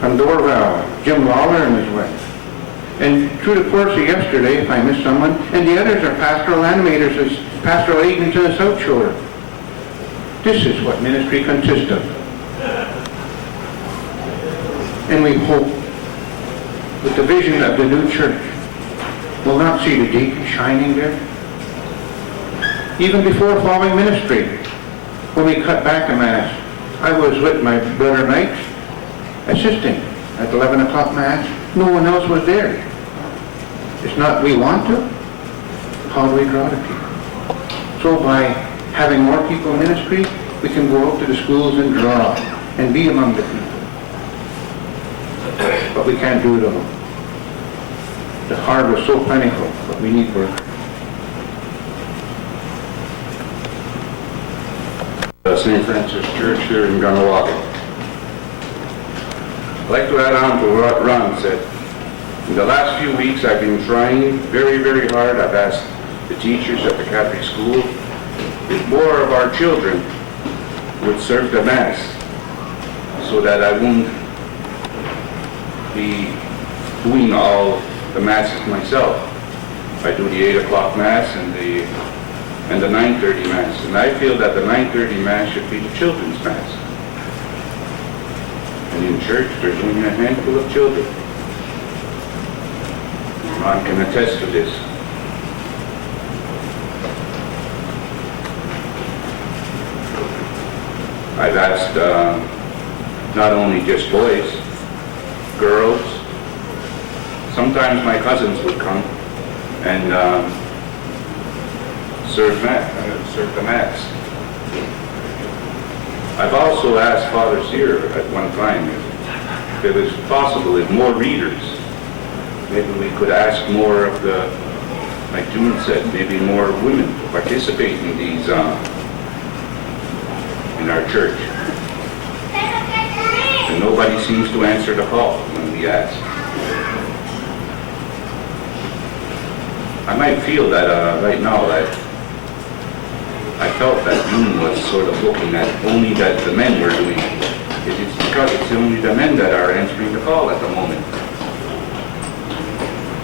From Dorval, Jim Lawler and his wife. And through the course of yesterday, if I missed someone, and the others are pastoral animators as pastoral agents in the South Shore. This is what ministry consists of. And we hope with the vision of the new church, we'll not see the deacon shining there. Even before following ministry, when we cut back a Mass, I was with my brother Knights, assisting at 11 o'clock Mass. No one else was there. It's not we want to. How do we draw the people? So by having more people in ministry, we can go out to the schools and draw and be among the people. But we can't do it alone. The harvest is so plentiful, but we need work. St. Francis Church here in Ganawagi. I'd like to add on to what Ron said. In the last few weeks, I've been trying very, very hard. I've asked the teachers at the Catholic school if more of our children would serve the Mass so that I wouldn't be doing all the Masses myself. I do the 8 o'clock Mass and the 9:30 Mass. And I feel that the 9:30 Mass should be the children's Mass. And in church, there's only a handful of children. Ron can attest to this. I've asked not only just boys, girls, sometimes my cousins would come and serve the Mass. I've also asked Father Sear at one time if it was possible, if more readers, maybe we could ask more of the, like June said, maybe more women to participate in these, in our church. And nobody seems to answer the call when we ask. I might feel that right now that I felt that June was sort of looking at only that the men were doing it. It's because it's only the men that are answering the call at the moment.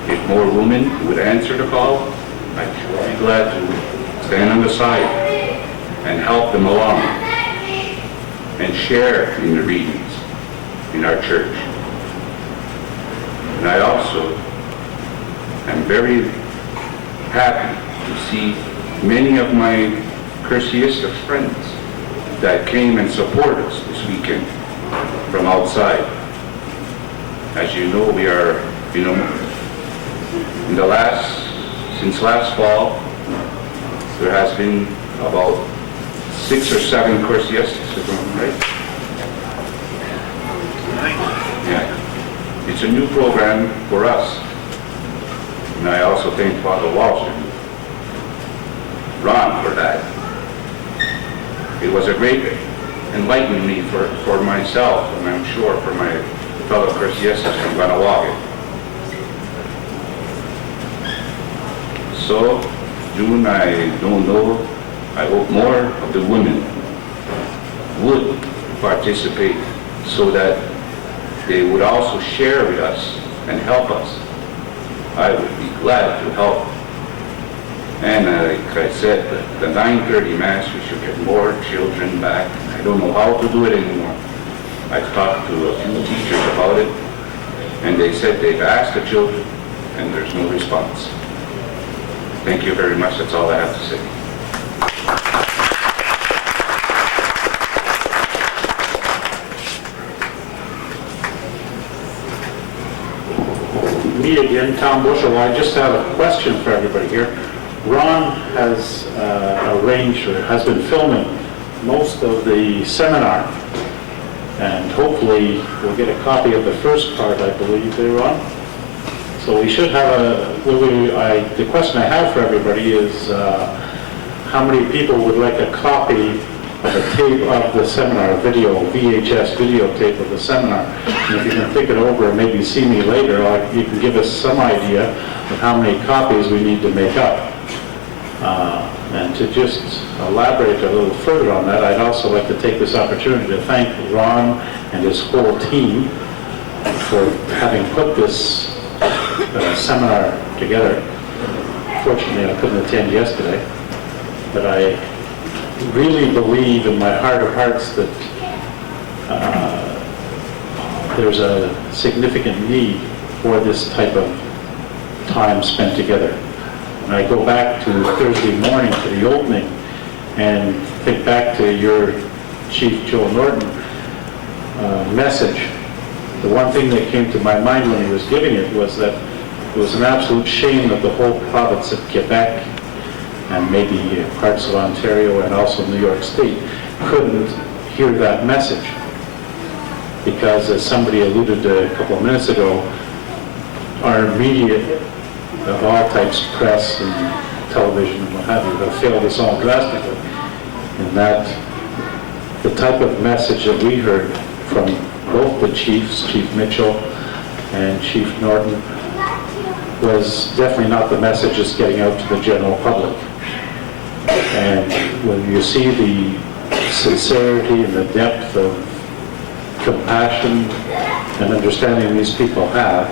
If more women would answer the call, I'd sure be glad to stand on the side and help them along and share in the readings in our church. And I also am very happy to see many of my Cursiistic friends that came and supported us this weekend from outside. As you know, we are, since last fall, there has been about 6 or 7 Cursiistics, right? Yeah. It's a new program for us. And I also thank Father Walsh and Ron for that. It was a great enlightening me for myself, and I'm sure for my fellow Cursiistics from Ganawagi. So, June, I don't know. I hope more of the women would participate so that they would also share with us and help us. I would be glad to help. And like I said, the 9:30 Mass, we should get more children back. I don't know how to do it anymore. I've talked to a few teachers about it, and they said they've asked the children, and there's no response. Thank you very much. That's all I have to say. Me again, Tom Bushel. I just have a question for everybody here. Ron has arranged or has been filming most of the seminar, and hopefully we'll get a copy of the first part, I believe, there, Ron. So we should have the question I have for everybody is how many people would like a copy of a tape of the seminar, a video, VHS videotape of the seminar? And if you can think it over and maybe see me later, you can give us some idea of how many copies we need to make up. And to just elaborate a little further on that, I'd also like to take this opportunity to thank Ron and his whole team for having put this seminar together. Fortunately, I couldn't attend yesterday, but I really believe in my heart of hearts that there's a significant need for this type of time spent together. And I go back to Thursday morning to the opening and think back to your Chief Joe Norton message. The one thing that came to my mind when he was giving it was that it was an absolute shame that the whole province of Quebec and maybe parts of Ontario and also New York State couldn't hear that message. Because as somebody alluded to a couple of minutes ago, our media of all types, press and television and what have you, have failed us all drastically. And that the type of message that we heard from both the chiefs, Chief Mitchell and Chief Norton, was definitely not the message that's getting out to the general public. And when you see the sincerity and the depth of compassion and understanding these people have,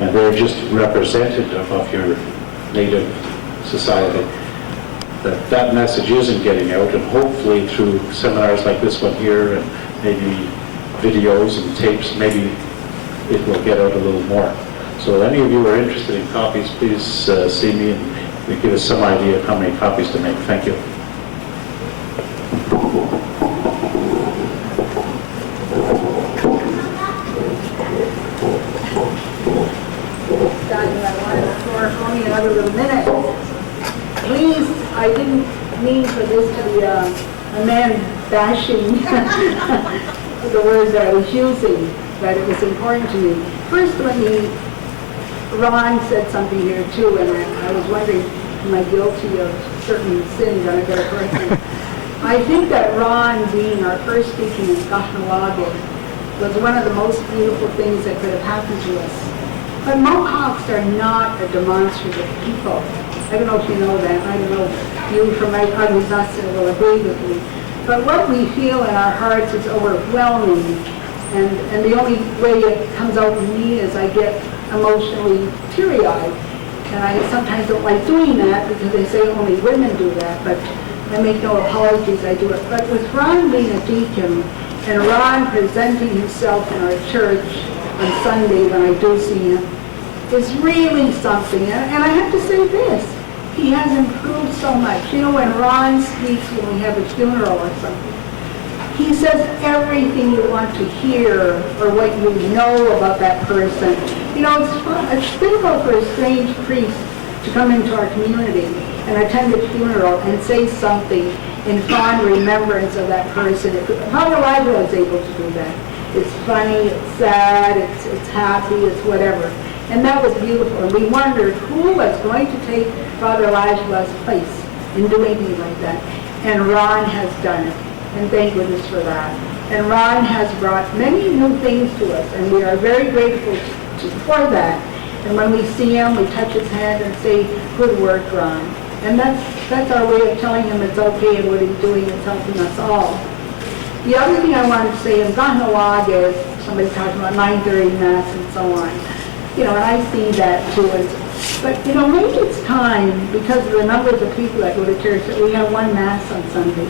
and they're just representative of your native society, that message isn't getting out, and hopefully through seminars like this one here and maybe videos and tapes, maybe it will get out a little more. So if any of you are interested in copies, please see me and give us some idea of how many copies to make. Thank you. Only another little minute. Please, I didn't mean for this to be a man bashing the words that I was using, but it was important to me. First, Ron said something here too, and I was wondering, am I guilty of certain sins? And I got to correct him. I think that Ron being our first speaker in Kahnawake was one of the most beautiful things that could have happened to us. But Mohawks are not a demonstrative people. I don't know if you know that. I don't know if you from my organization will agree with me. But what we feel in our hearts is overwhelming. And the only way it comes out in me is I get emotionally teary-eyed. And I sometimes don't like doing that because they say only women do that. But I make no apologies, I do it. But with Ron being a deacon and Ron presenting himself in our church on Sunday when I do see him, is really something. And I have to say this, he has improved so much. You know, when Ron speaks when we have a funeral or something, he says everything you want to hear or what you know about that person. You know, it's difficult for a strange priest to come into our community and attend a funeral and say something in fond remembrance of that person. Father Elijah was able to do that. It's funny, it's sad, it's happy, it's whatever. And that was beautiful. And we wondered who was going to take Father Elijah's place in doing things like that. And Ron has done it. And thank goodness for that. And Ron has brought many new things to us. And we are very grateful for that. And when we see him, we touch his hand and say, good work, Ron. And that's our way of telling him it's okay and what he's doing is helping us all. The other thing I wanted to say is Gahnawag is, somebody talking about 9:30 Mass and so on. You know, and I see that too. But, you know, maybe it's time, because of the numbers of people that go to church, that we have one Mass on Sunday,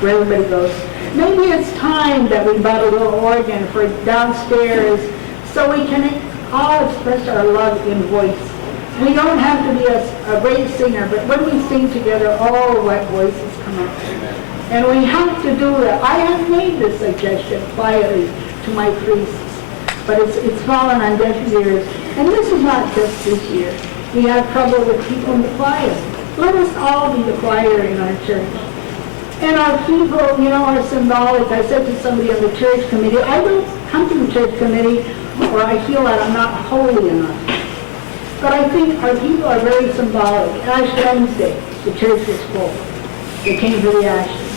where everybody goes. Maybe it's time that we bought a little organ for downstairs so we can all express our love in voice. We don't have to be a great singer, but when we sing together, oh, what voices come up. And we have to do that. I have made this suggestion quietly to my priests, but it's fallen on deaf ears. And this is not just this year. We have trouble with people in the choir. Let us all be the choir in our church. And our people, you know, are symbolic. I said to somebody on the church committee, I don't come to the church committee where I feel that I'm not holy enough. But I think our people are very symbolic. Ash Wednesday, the church was full. They came to the ashes.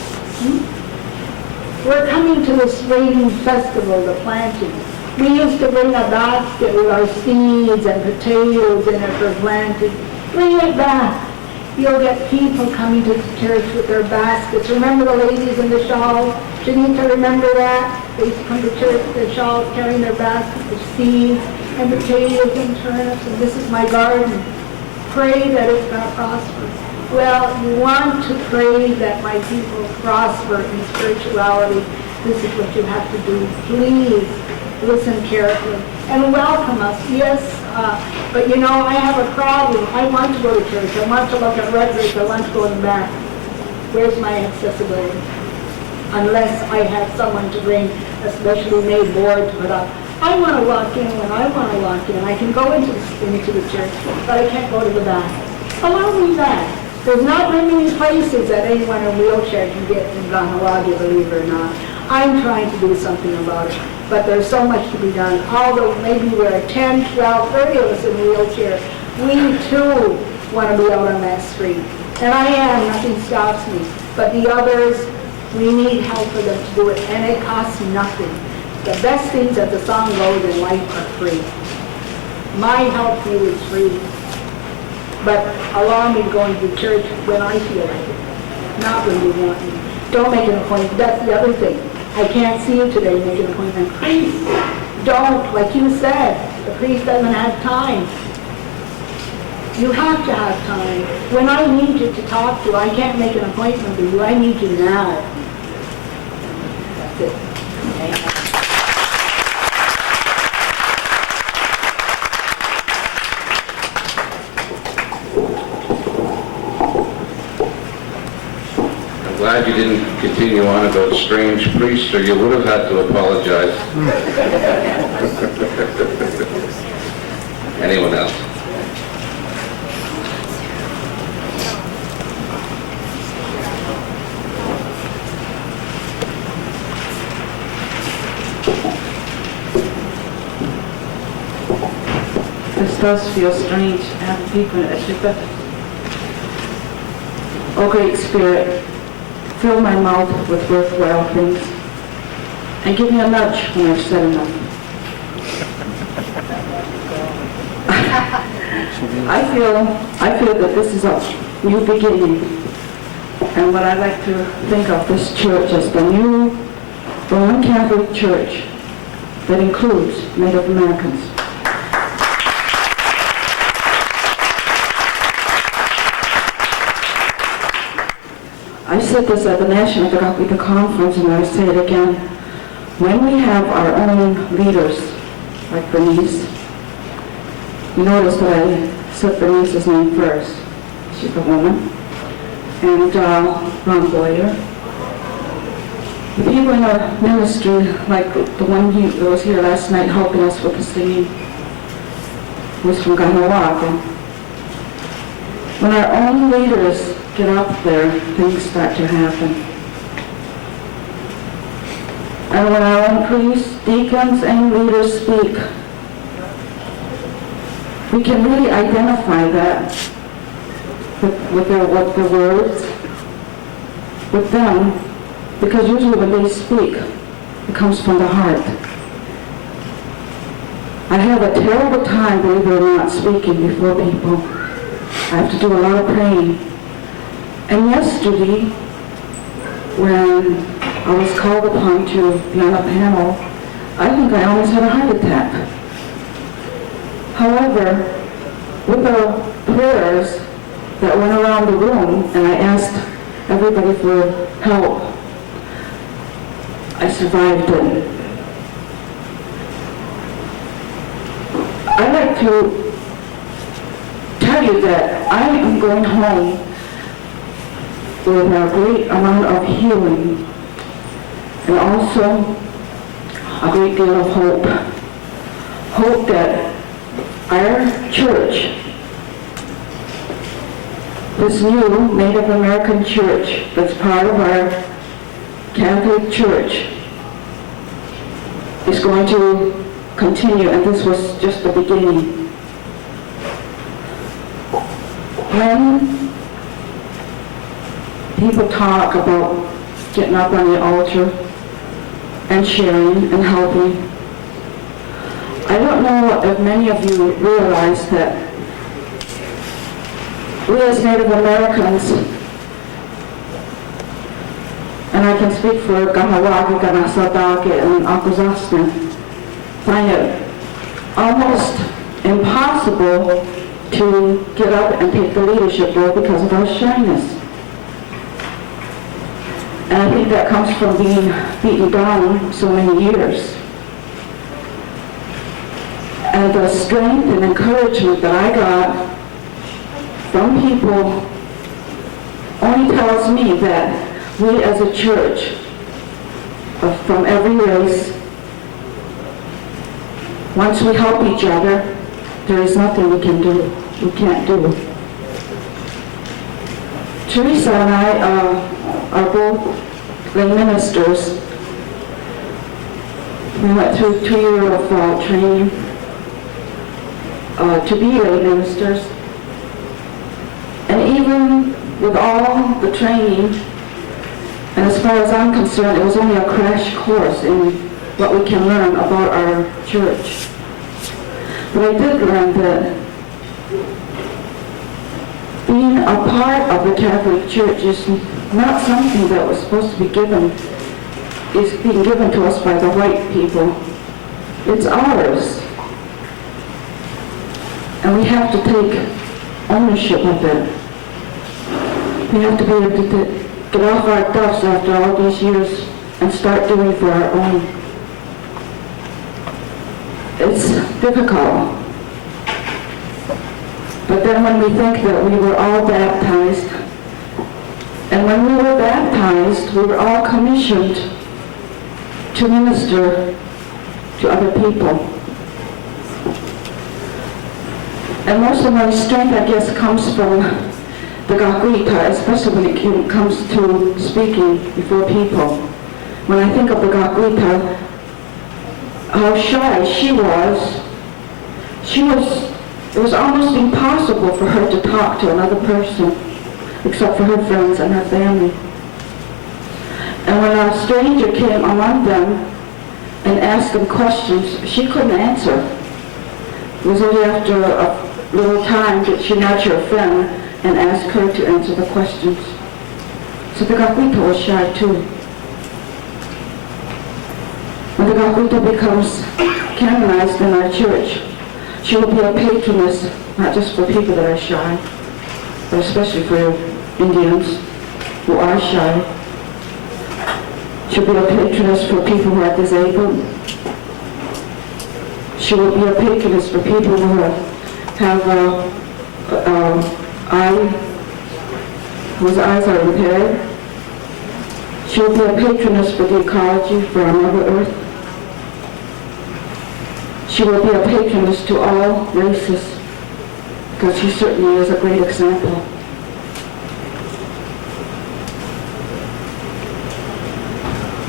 We're coming to the spring festival, the planting. We used to bring a basket with our seeds and potatoes in it for planting. Bring it back. You'll get people coming to the church with their baskets. Remember the ladies in the shawls? Janita, remember that? They used to come to church with their shawls, carrying their baskets of seeds and potatoes and turnips, and this is my garden. Pray that it's going to prosper. Well, you want to pray that my people prosper in spirituality. This is what you have to do. Please listen carefully and welcome us. Yes, but you know, I have a problem. I want to go to church. I want to look at records. I want to go in the back. Where's my accessibility? Unless I have someone to bring a specially made board to put up. I want to walk in when I want to walk in. I can go into the church, but I can't go to the back. Allow me back. There's not very many places that anyone in a wheelchair can get in Gahnawagi, believe it or not. I'm trying to do something about it, but there's so much to be done. Although maybe there are 10, 12, 30 of us in a wheelchair, we too want to be out on that street. And I am, nothing stops me. But the others, we need help for them to do it, and it costs nothing. The best things, as the song goes, in life are free. My help to you is free. But allow me to go into the church when I feel like it, not when you want me. Don't make an appointment. That's the other thing. I can't see you today, make an appointment. Priest, don't, like you said, the priest doesn't have time. You have to have time. When I need you to talk to, I can't make an appointment with you. I need you now. That's it. Okay. Glad you didn't continue on about strange priests, or you would have had to apologize. Anyone else? This does feel strange having people in it, but oh, Great Spirit, fill my mouth with worthwhile things, and give me a nudge when I've said enough. I feel that this is a new beginning, and what I like to think of this church as the new Roman Catholic Church that includes Native Americans. I said this at the National Catholic Conference, and I say it again. When we have our own leaders, like Bernice, you notice that I said Bernice's name first. She's a woman. And Ron Boyer. The people in our ministry, like the one that was here last night helping us with the singing, was from Gahnawag. And when our own leaders get up there, things start to happen. And when our own priests, deacons, and leaders speak, we can really identify that with their words, with them, because usually when they speak, it comes from the heart. I have a terrible time, believe it or not, speaking before people. I have to do a lot of praying. And yesterday, when I was called upon to be on a panel, I think I almost had a heart attack. However, with the prayers that went around the room, and I asked everybody for help, I survived it. I'd like to tell you that I am going home with a great amount of healing and also a great deal of hope. Hope that our church, this new Native American church that's part of our Catholic Church, is going to continue, and this was just the beginning. When people talk about getting up on the altar and sharing and helping, I don't know if many of you realize that we as Native Americans, and I can speak for Ganawagi, Ganasatake, and Akuzasna, find it almost impossible to get up and take the leadership role because of our shyness. And I think that comes from being beaten down so many years. And the strength and encouragement that I got from people only tells me that we as a church, from every race, once we help each other, there is nothing we can't do. Teresa and I are both lay ministers. We went through 2 years of training to be lay ministers. And even with all the training, and as far as I'm concerned, it was only a crash course in what we can learn about our church. But I did learn that being a part of the Catholic Church is not something that was supposed to be given, is being given to us by the white people. It's ours. And we have to take ownership of it. We have to be able to get off our duffs after all these years and start doing for our own. It's difficult. But then when we think that we were all baptized, and when we were baptized, we were all commissioned to minister to other people. And most of my strength, I guess, comes from the Gakuita, especially when it comes to speaking before people. When I think of the Gakuita, how shy she was, it was almost impossible for her to talk to another person, except for her friends and her family. And when a stranger came among them and asked them questions, she couldn't answer. It was only after a little time that she nudged her friend and asked her to answer the questions. So the Gakuita was shy too. When the Gakuita becomes canonized in our church, she will be a patroness, not just for people that are shy, but especially for Indians who are shy. She'll be a patroness for people who are disabled. She will be a patroness for people who whose eyes are impaired. She will be a patroness for the ecology, for our Mother Earth. She will be a patroness to all races, because she certainly is a great example.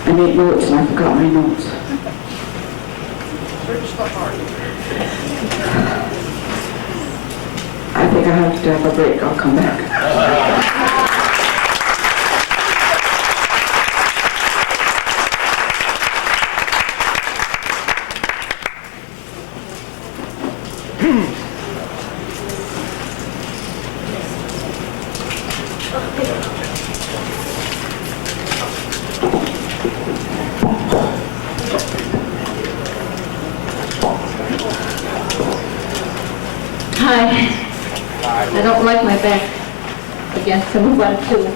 I made notes and I forgot my notes. Search the heart. I think I have to have a break. I'll come back. I don't like my back against the v42.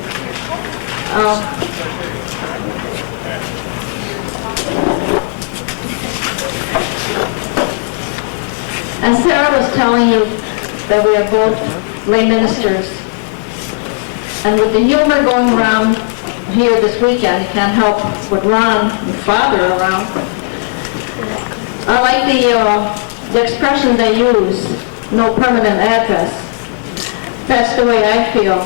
And Sarah was telling you that we are both lay ministers. And with the humor going around here this weekend, you can't help with Ron, your father, around. I like the expression they use, no permanent address. That's the way I feel.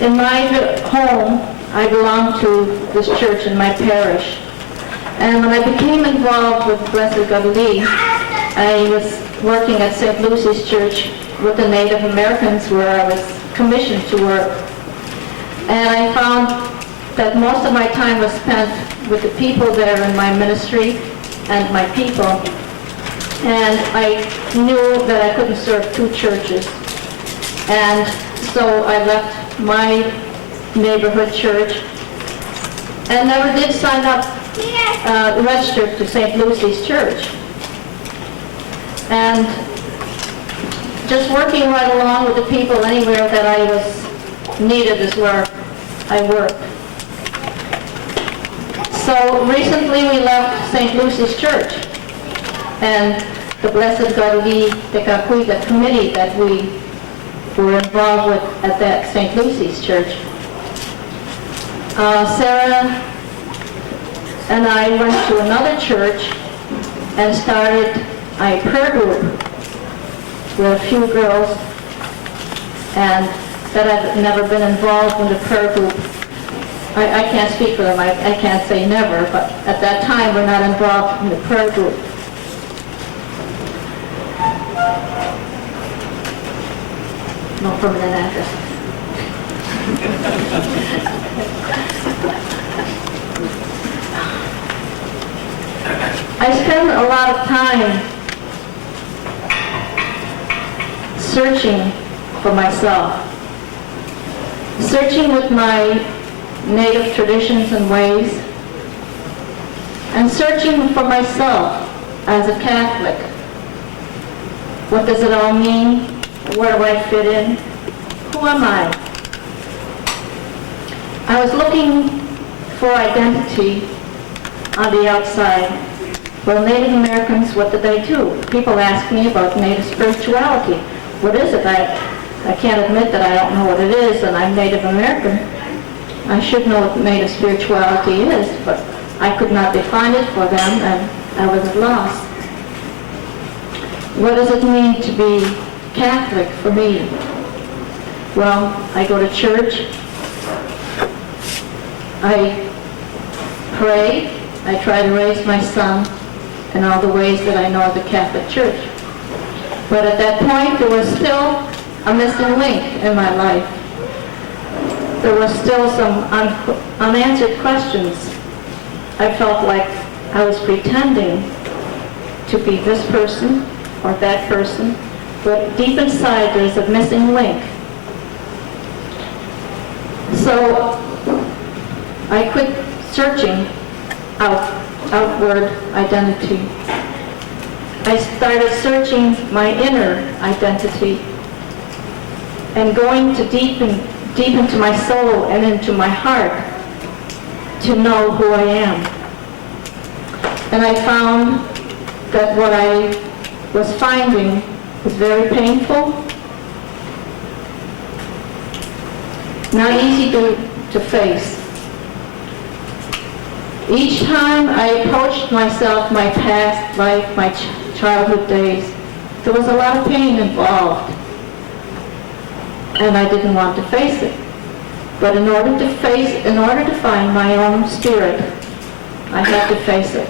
In my home, I belong to this church in my parish. And when I became involved with Blessed Galilee, I was working at St. Lucy's Church with the Native Americans where I was commissioned to work. And I found that most of my time was spent with the people there in my ministry and my people. And I knew that I couldn't serve two churches. And so I left my neighborhood church and never did sign up, registered to St. Lucy's Church. And just working right along with the people anywhere that I was needed is where I work. So recently we left St. Lucy's Church and the Blessed Galilee de Cacuita committee that we were involved with at that St. Lucy's Church. Sarah and I went to another church and started a prayer group with a few girls, and that I've never been involved in the prayer group. I can't speak for them, I can't say never, but at that time we're not involved in the prayer group. No permanent address. I spend a lot of time searching for myself, searching with my native traditions and ways, and searching for myself as a Catholic. What does it all mean? Where do I fit in? Who am I? I was looking for identity on the outside. Well, Native Americans, what did they do? People ask me about Native spirituality. What is it? I can't admit that I don't know what it is, and I'm Native American. I should know what Native spirituality is, but I could not define it for them, and I was at loss. What does it mean to be Catholic for me? Well, I go to church, I pray, I try to raise my son in all the ways that I know of the Catholic Church. But at that point, there was still a missing link in my life. There was still some unanswered questions. I felt like I was pretending to be this person or that person, but deep inside there's a missing link. So I quit searching outward identity. I started searching my inner identity and going to deep into my soul and into my heart to know who I am. And I found that what I was finding was very painful, not easy to face. Each time I approached myself, my past life, my childhood days, there was a lot of pain involved. And I didn't want to face it. But in order to find my own spirit, I had to face it.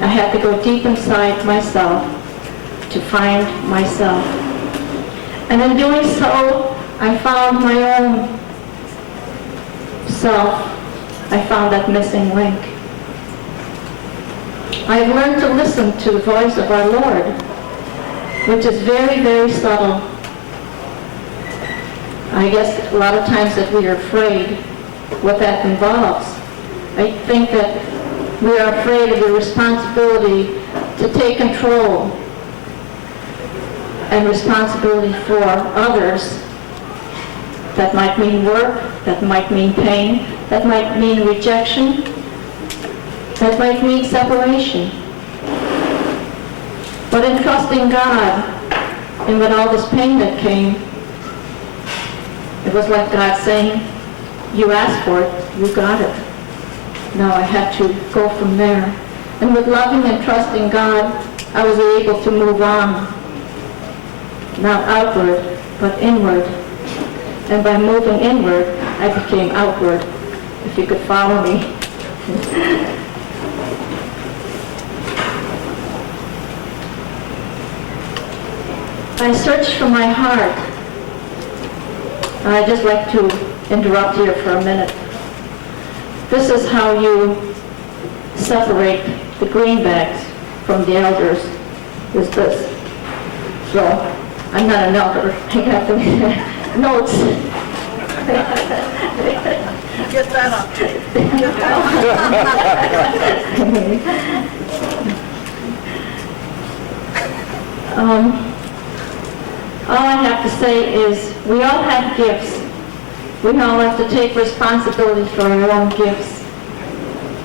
I had to go deep inside myself to find myself. And in doing so, I found my own self. I found that missing link. I've learned to listen to the voice of our Lord, which is very, very subtle. I guess a lot of times that we are afraid what that involves. I think that we are afraid of the responsibility to take control and responsibility for others. That might mean work, that might mean pain, that might mean rejection, that might mean separation. But in trusting God, and with all this pain that came, it was like God saying, you asked for it, you got it. Now I had to go from there. And with loving and trusting God, I was able to move on. Not outward, but inward. And by moving inward, I became outward, if you could follow me. I searched for my heart. I'd just like to interrupt here for a minute. This is how you separate the greenbacks from the elders, is this. So, I'm not an elder. I got the notes. Get that up. Get All I have to say is we all have gifts. We all have to take responsibility for our own gifts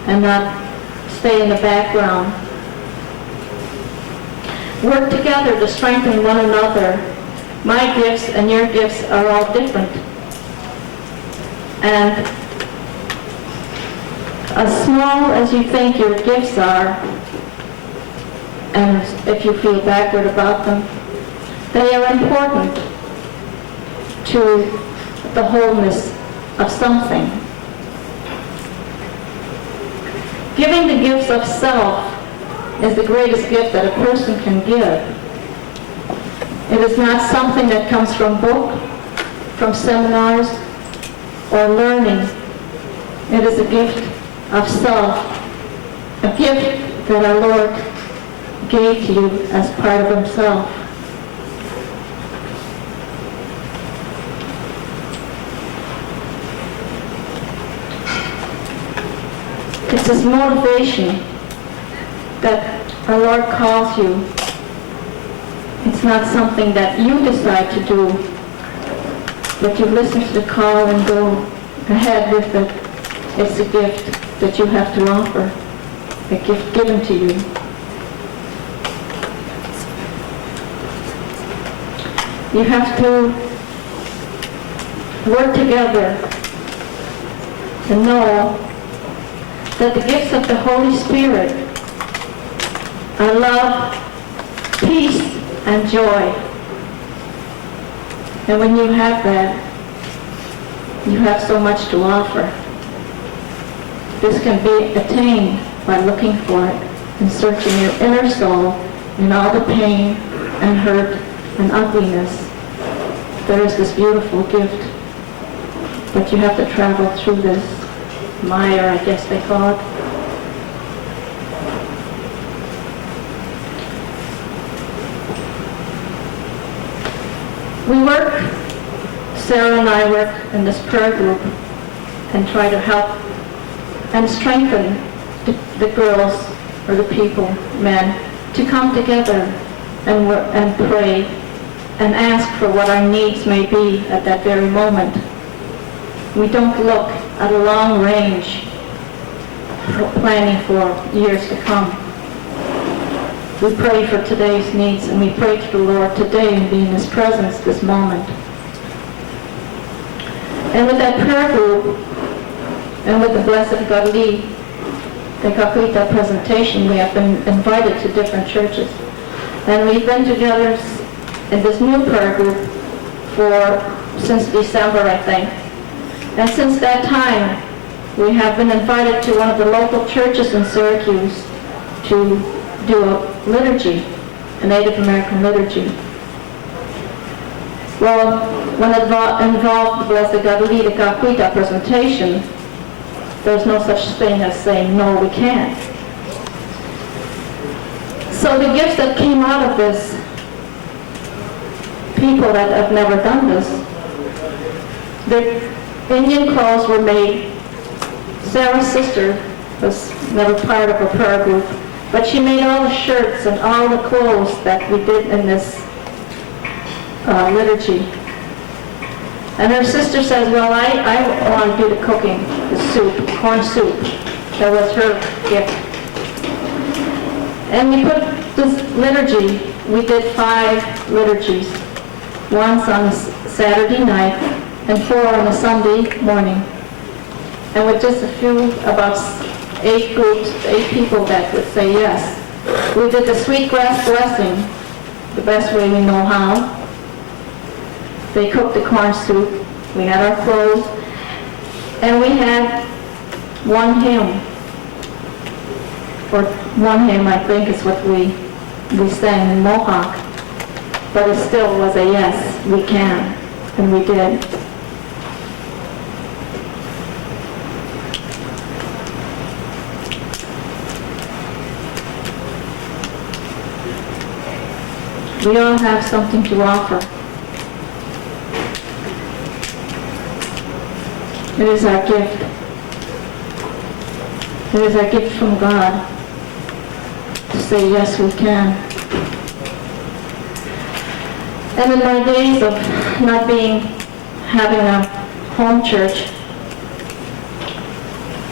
and not stay in the background. Work together to strengthen one another. My gifts and your gifts are all different. And as small as you think your gifts are, and if you feel backward about them, they are important to the wholeness of something. Giving the gifts of self is the greatest gift that a person can give. It is not something that comes from book, from seminars, or learning. It is a gift of self, a gift that our Lord gave to you as part of himself. It's this motivation that our Lord calls you. It's not something that you decide to do, but you listen to the call and go ahead with it. It's a gift that you have to offer, a gift given to you. You have to work together to know that the gifts of the Holy Spirit are love, peace, and joy. And when you have that, you have so much to offer. This can be attained by looking for it and searching your inner soul in all the pain and hurt and ugliness. There is this beautiful gift, but you have to travel through this mire, I guess they call it. We work, Sarah and I work in this prayer group and try to help and strengthen the girls or the people, men, to come together and work and pray and ask for what our needs may be at that very moment. We don't look at a long range planning for years to come. We pray for today's needs, and we pray to the Lord today and be in his presence this moment. And with that prayer group, and with the Blessed Garli, the Kakuita presentation, we have been invited to different churches. And we've been together in this new prayer group since December, I think. And since that time, we have been invited to one of the local churches in Syracuse to do a liturgy, a Native American liturgy. Well, when it involved the Blessed Garli, the Kakuita presentation, there's no such thing as saying, no, we can't. So the gifts that came out of this, people that have never done this, the Indian clothes were made. Sarah's sister was never part of a prayer group, But she made all the shirts and all the clothes that we did in this liturgy. And her sister says, well, I want to do the cooking, the soup, corn soup. That was her gift. And we put this liturgy, we did 5 liturgies. Once on a Saturday night and 4 on a Sunday morning. And with just a few, about 8 groups, 8 people that would say yes. We did the sweetgrass blessing, the best way we know how. They cooked the corn soup, we had our clothes, and we had one hymn. Or one hymn, I think, is what we sang in Mohawk. But it still was a yes, we can, and we did. We all have something to offer. It is our gift. It is our gift from God to say, yes, we can. And in my days of not having a home church,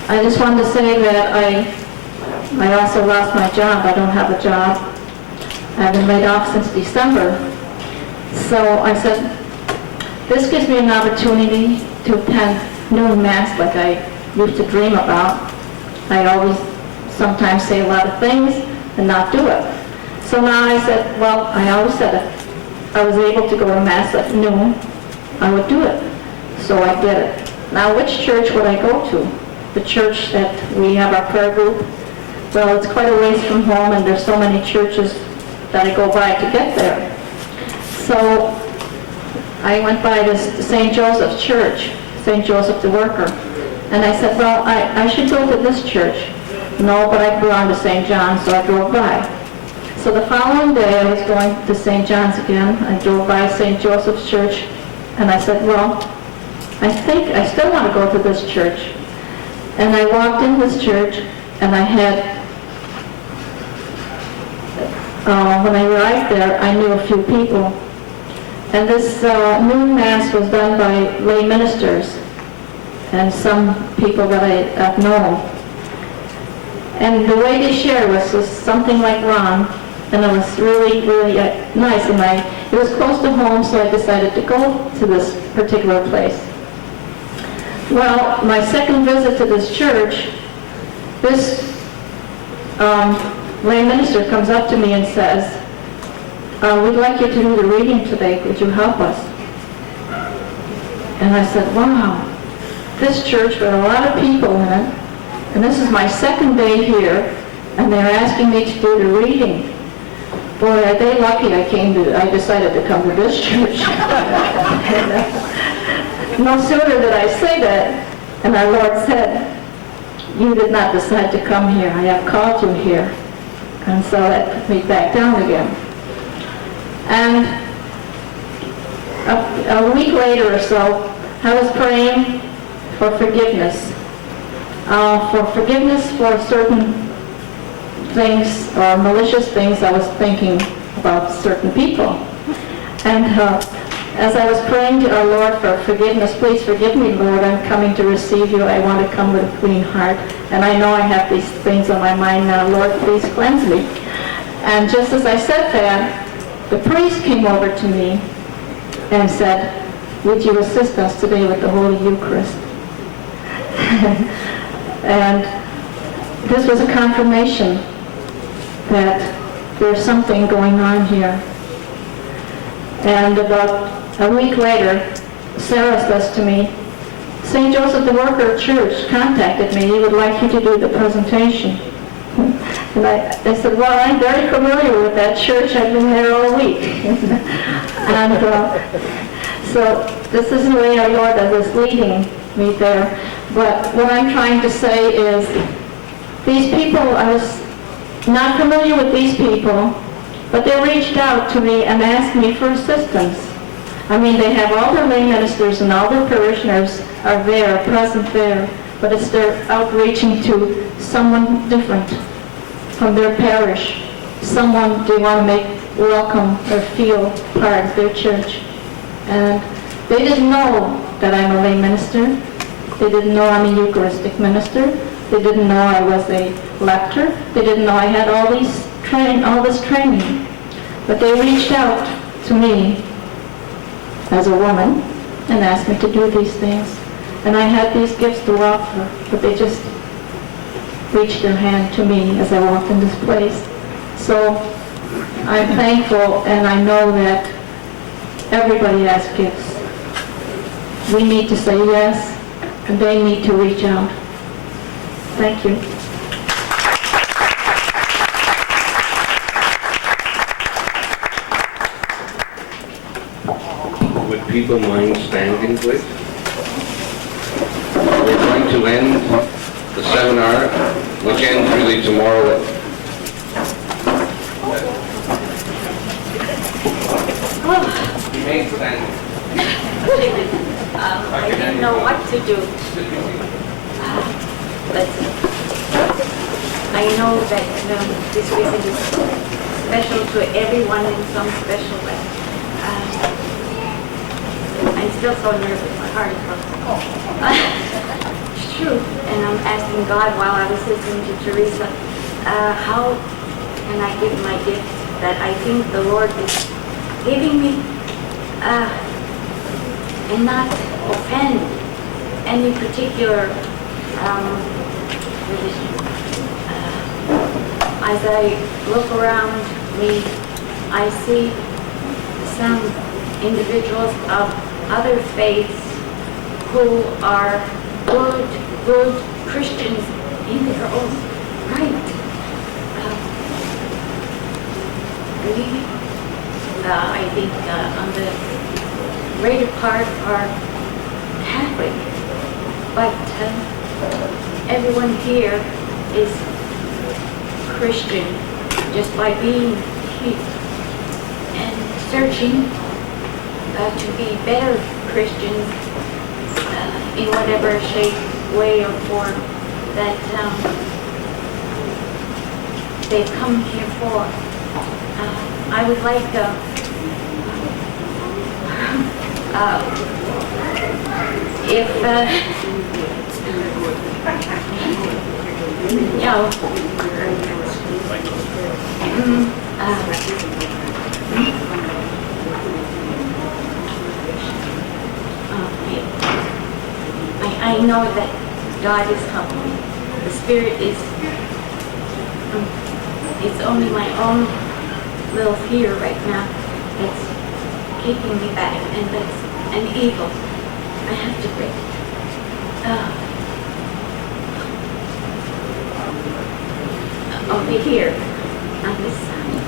I just wanted to say that I also lost my job. I don't have a job. I've been laid off since December. So I said, this gives me an opportunity to attend noon mass like I used to dream about. I always sometimes say a lot of things and not do it. So now I said, well, I always said if I was able to go to mass at noon, I would do it. So I did it. Now which church would I go to? The church that we have our prayer group? Well, it's quite a ways from home and there's so many churches that I go by to get there. So I went by this St. Joseph's Church, St. Joseph the Worker, and I said, well, I should go to this church. No, but I belong to St. John's, so I drove by. So the following day I was going to St. John's again. I drove by St. Joseph's Church, and I said, well, I think I still want to go to this church. And I walked in this church, and I had when I arrived there, I knew a few people. And this noon mass was done by lay ministers and some people that I've known. And the way they shared was something like Ron, and it was really, really nice. And it was close to home, so I decided to go to this particular place. Well, my second visit to this church, this lay minister comes up to me and says, we'd like you to do the reading today. Would you help us? And I said, wow, this church with a lot of people in it, and this is my second day here, and they're asking me to do the reading. Boy, are they lucky I decided to come to this church. No sooner did I say that, and our Lord said, you did not decide to come here. I have called you here. And so that put me back down again. And a week later or so, I was praying for forgiveness. For forgiveness for certain things or malicious things I was thinking about certain people. And as I was praying to our Lord for forgiveness, please forgive me, Lord, I'm coming to receive you. I want to come with a clean heart. And I know I have these things on my mind now. Lord, please cleanse me. And just as I said that, the priest came over to me and said, would you assist us today with the Holy Eucharist? And this was a confirmation that there's something going on here. And about a week later, Sarah says to me, St. Joseph the Worker Church contacted me. He would like you to do the presentation. And I said, well, I'm very familiar with that church. I've been there all week. And so this is the way our Lord is leading me there. But what I'm trying to say is, these people, I was not familiar with these people, but they reached out to me and asked me for assistance. I mean, they have all their lay ministers and all their parishioners are there, present there, but it's their outreaching to someone different. from their parish, someone they want to make welcome or feel part of their church. And they didn't know that I'm a lay minister. They didn't know I'm a Eucharistic minister. They didn't know I was a lector. They didn't know I had all this training. But they reached out to me as a woman and asked me to do these things. And I had these gifts to offer, but they just reached their hand to me as I walked in this place. So I'm thankful, and I know that everybody has gifts. We need to say yes, and they need to reach out. Thank you. Would people mind standing, please? We're going to end the seminar, which ends really tomorrow. You may stand. I didn't know what to do. But I know that this weekend is special to everyone in some special way. I'm still so nervous, my heart is broken. It's true. And I'm asking God while I was listening to Teresa, how can I give my gift that I think the Lord is giving me and not offend any particular religion. As I look around me, I see some individuals of other faiths who are good Christians in their own right. I think on the greater part are Catholic, but everyone here is Christian just by being here and searching to be better Christians in whatever shape, way, or form that they've come here for. I would like if I know that God is helping me. The Spirit is, it's only my own little fear right now that's keeping me back, and that's an evil. I have to break it. Over here, on this side,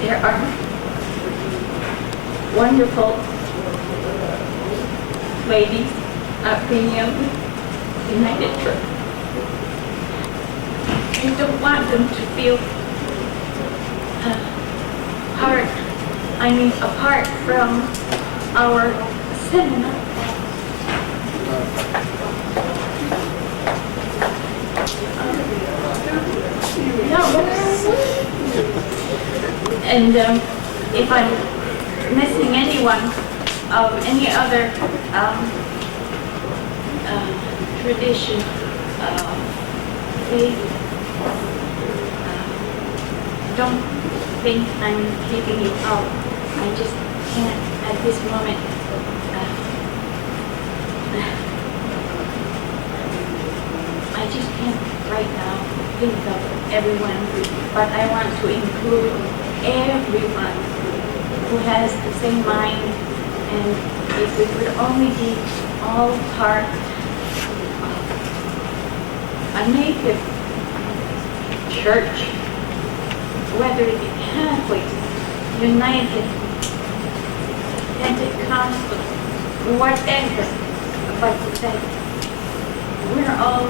there are wonderful ladies of Premium United Church. I don't want them to feel apart from our seminar. No. And if I'm missing anyone of any other tradition, faith, don't think I'm keeping it out. I just can't at this moment. I just can't right now think of everyone, but I want to include everyone who has the same mind, and if we would only be all part of a native church, whether it be Catholic, United, Pentecostal, whatever, but that we're all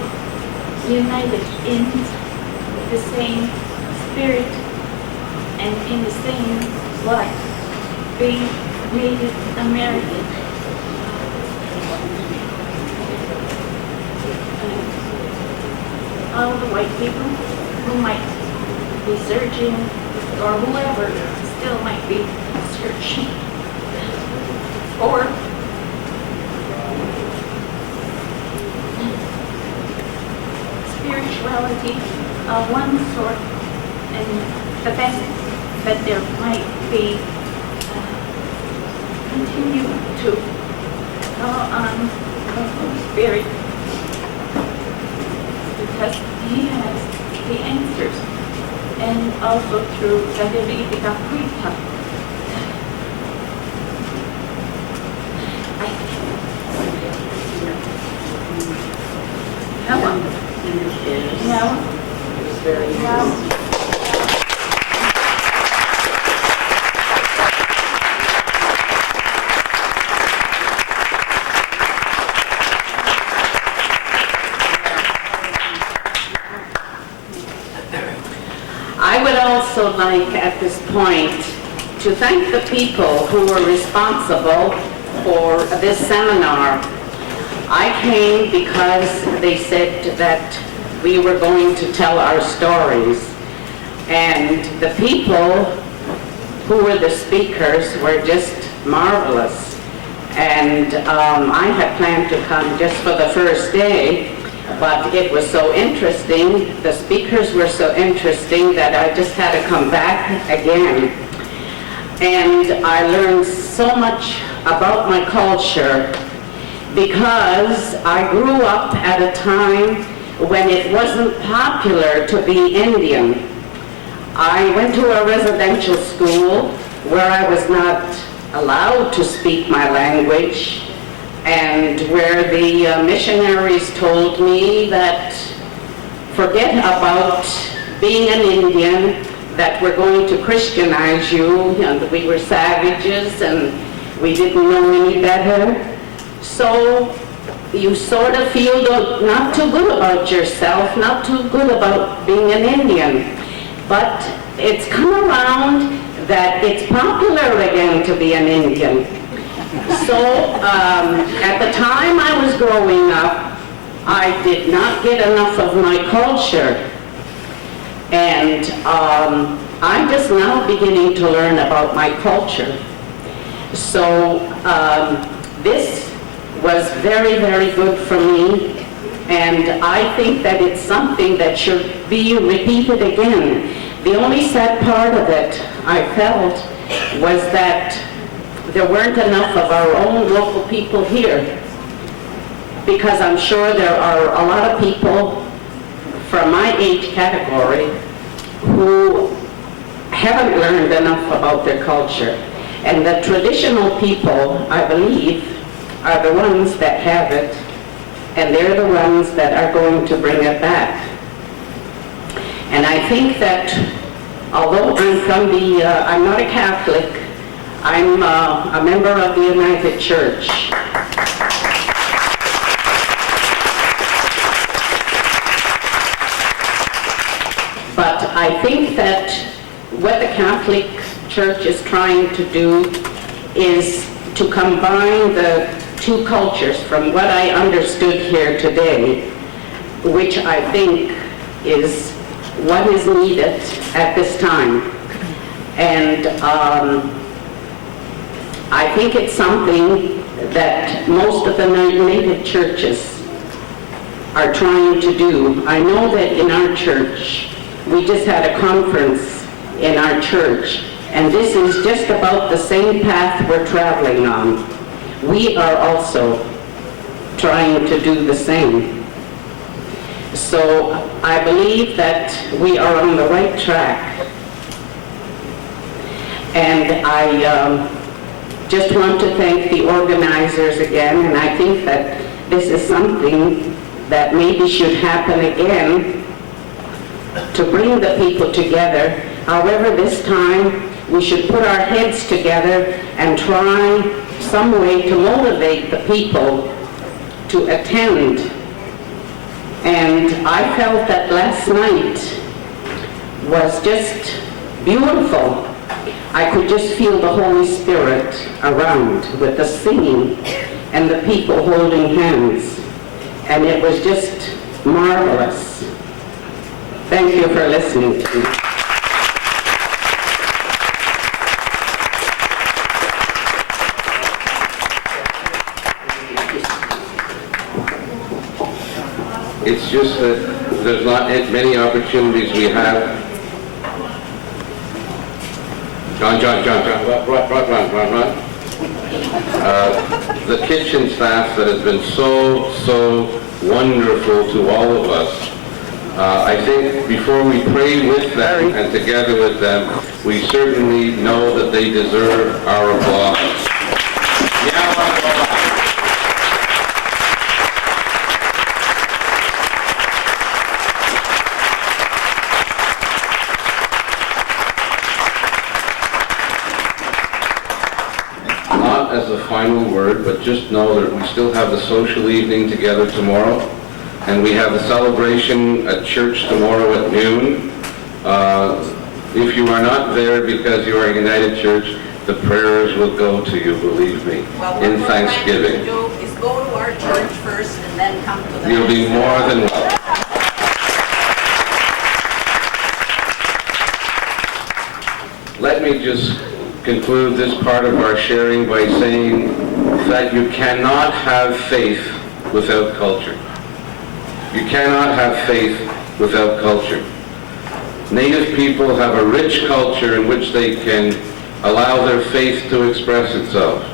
united in the same spirit and in the same blood, being Native American. All the white people who might researching, or whoever still might be searching for spirituality of one sort, and the best that there might be, continue to call on the Holy Spirit, because He has the answers, and also through the v42. Hello. No. I would also like at this point to thank the people who were responsible for this seminar. I came because they said that we were going to tell our stories, and the people who were the speakers were just marvelous. And I had planned to come just for the first day, but it was so interesting, the speakers were so interesting that I just had to come back again. And I learned so much about my culture because I grew up at a time when it wasn't popular to be Indian. I went to a residential school where I was not allowed to speak my language, and where the missionaries told me that forget about being an Indian, that we're going to Christianize you, and we were savages and we didn't know any better. So you sort of feel not too good about yourself, not too good about being an Indian. But it's come around that it's popular again to be an Indian. So at the time I was growing up, I did not get enough of my culture. And I'm just now beginning to learn about my culture. So this was very, very good for me. And I think that it's something that should be repeated again. The only sad part of it, I felt, was that there weren't enough of our own local people here. Because I'm sure there are a lot of people from my age category who haven't learned enough about their culture. And the traditional people, I believe, are the ones that have it, and they're the ones that are going to bring it back. And I think that although I'm from the, I'm not a Catholic, I'm a member of the United Church. But I think that what the Catholic Church is trying to do is to combine the two cultures, from what I understood here today, which I think is what is needed at this time. And I think it's something that most of the native churches are trying to do. I know that in our church, we just had a conference in our church, and this is just about the same path we're traveling on. We are also trying to do the same. So I believe that we are on the right track. And I just want to thank the organizers again, and I think that this is something that maybe should happen again to bring the people together. However, this time we should put our heads together and try some way to motivate the people to attend. And I felt that last night was just beautiful. I could just feel the Holy Spirit around with the singing and the people holding hands. And it was just marvelous. Thank you for listening to me. It's just that there's not many opportunities we have. John, run. The kitchen staff that has been so wonderful to all of us. I think before we pray with them and together with them, we certainly know that they deserve our applause. Not as a final word, but just know that we still have the social evening together tomorrow, and we have the celebration at church tomorrow at noon. If you are not there because you are United Church, the prayers will go to you, believe me, in Thanksgiving. What we're planning to do is go to our church first and then come to the... You'll be more than welcome. Let me just conclude this part of our sharing by saying that you cannot have faith without culture. You cannot have faith without culture. Native people have a rich culture in which they can allow their faith to express itself.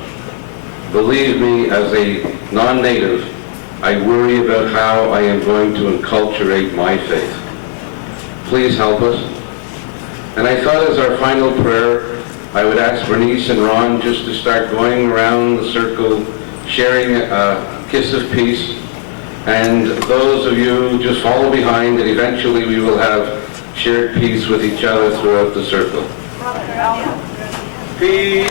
Believe me, as a non-native, I worry about how I am going to enculturate my faith. Please help us. And I thought as our final prayer, I would ask Bernice and Ron just to start going around the circle, sharing a kiss of peace. And those of you just follow behind, and eventually we will have shared peace with each other throughout the circle. Peace.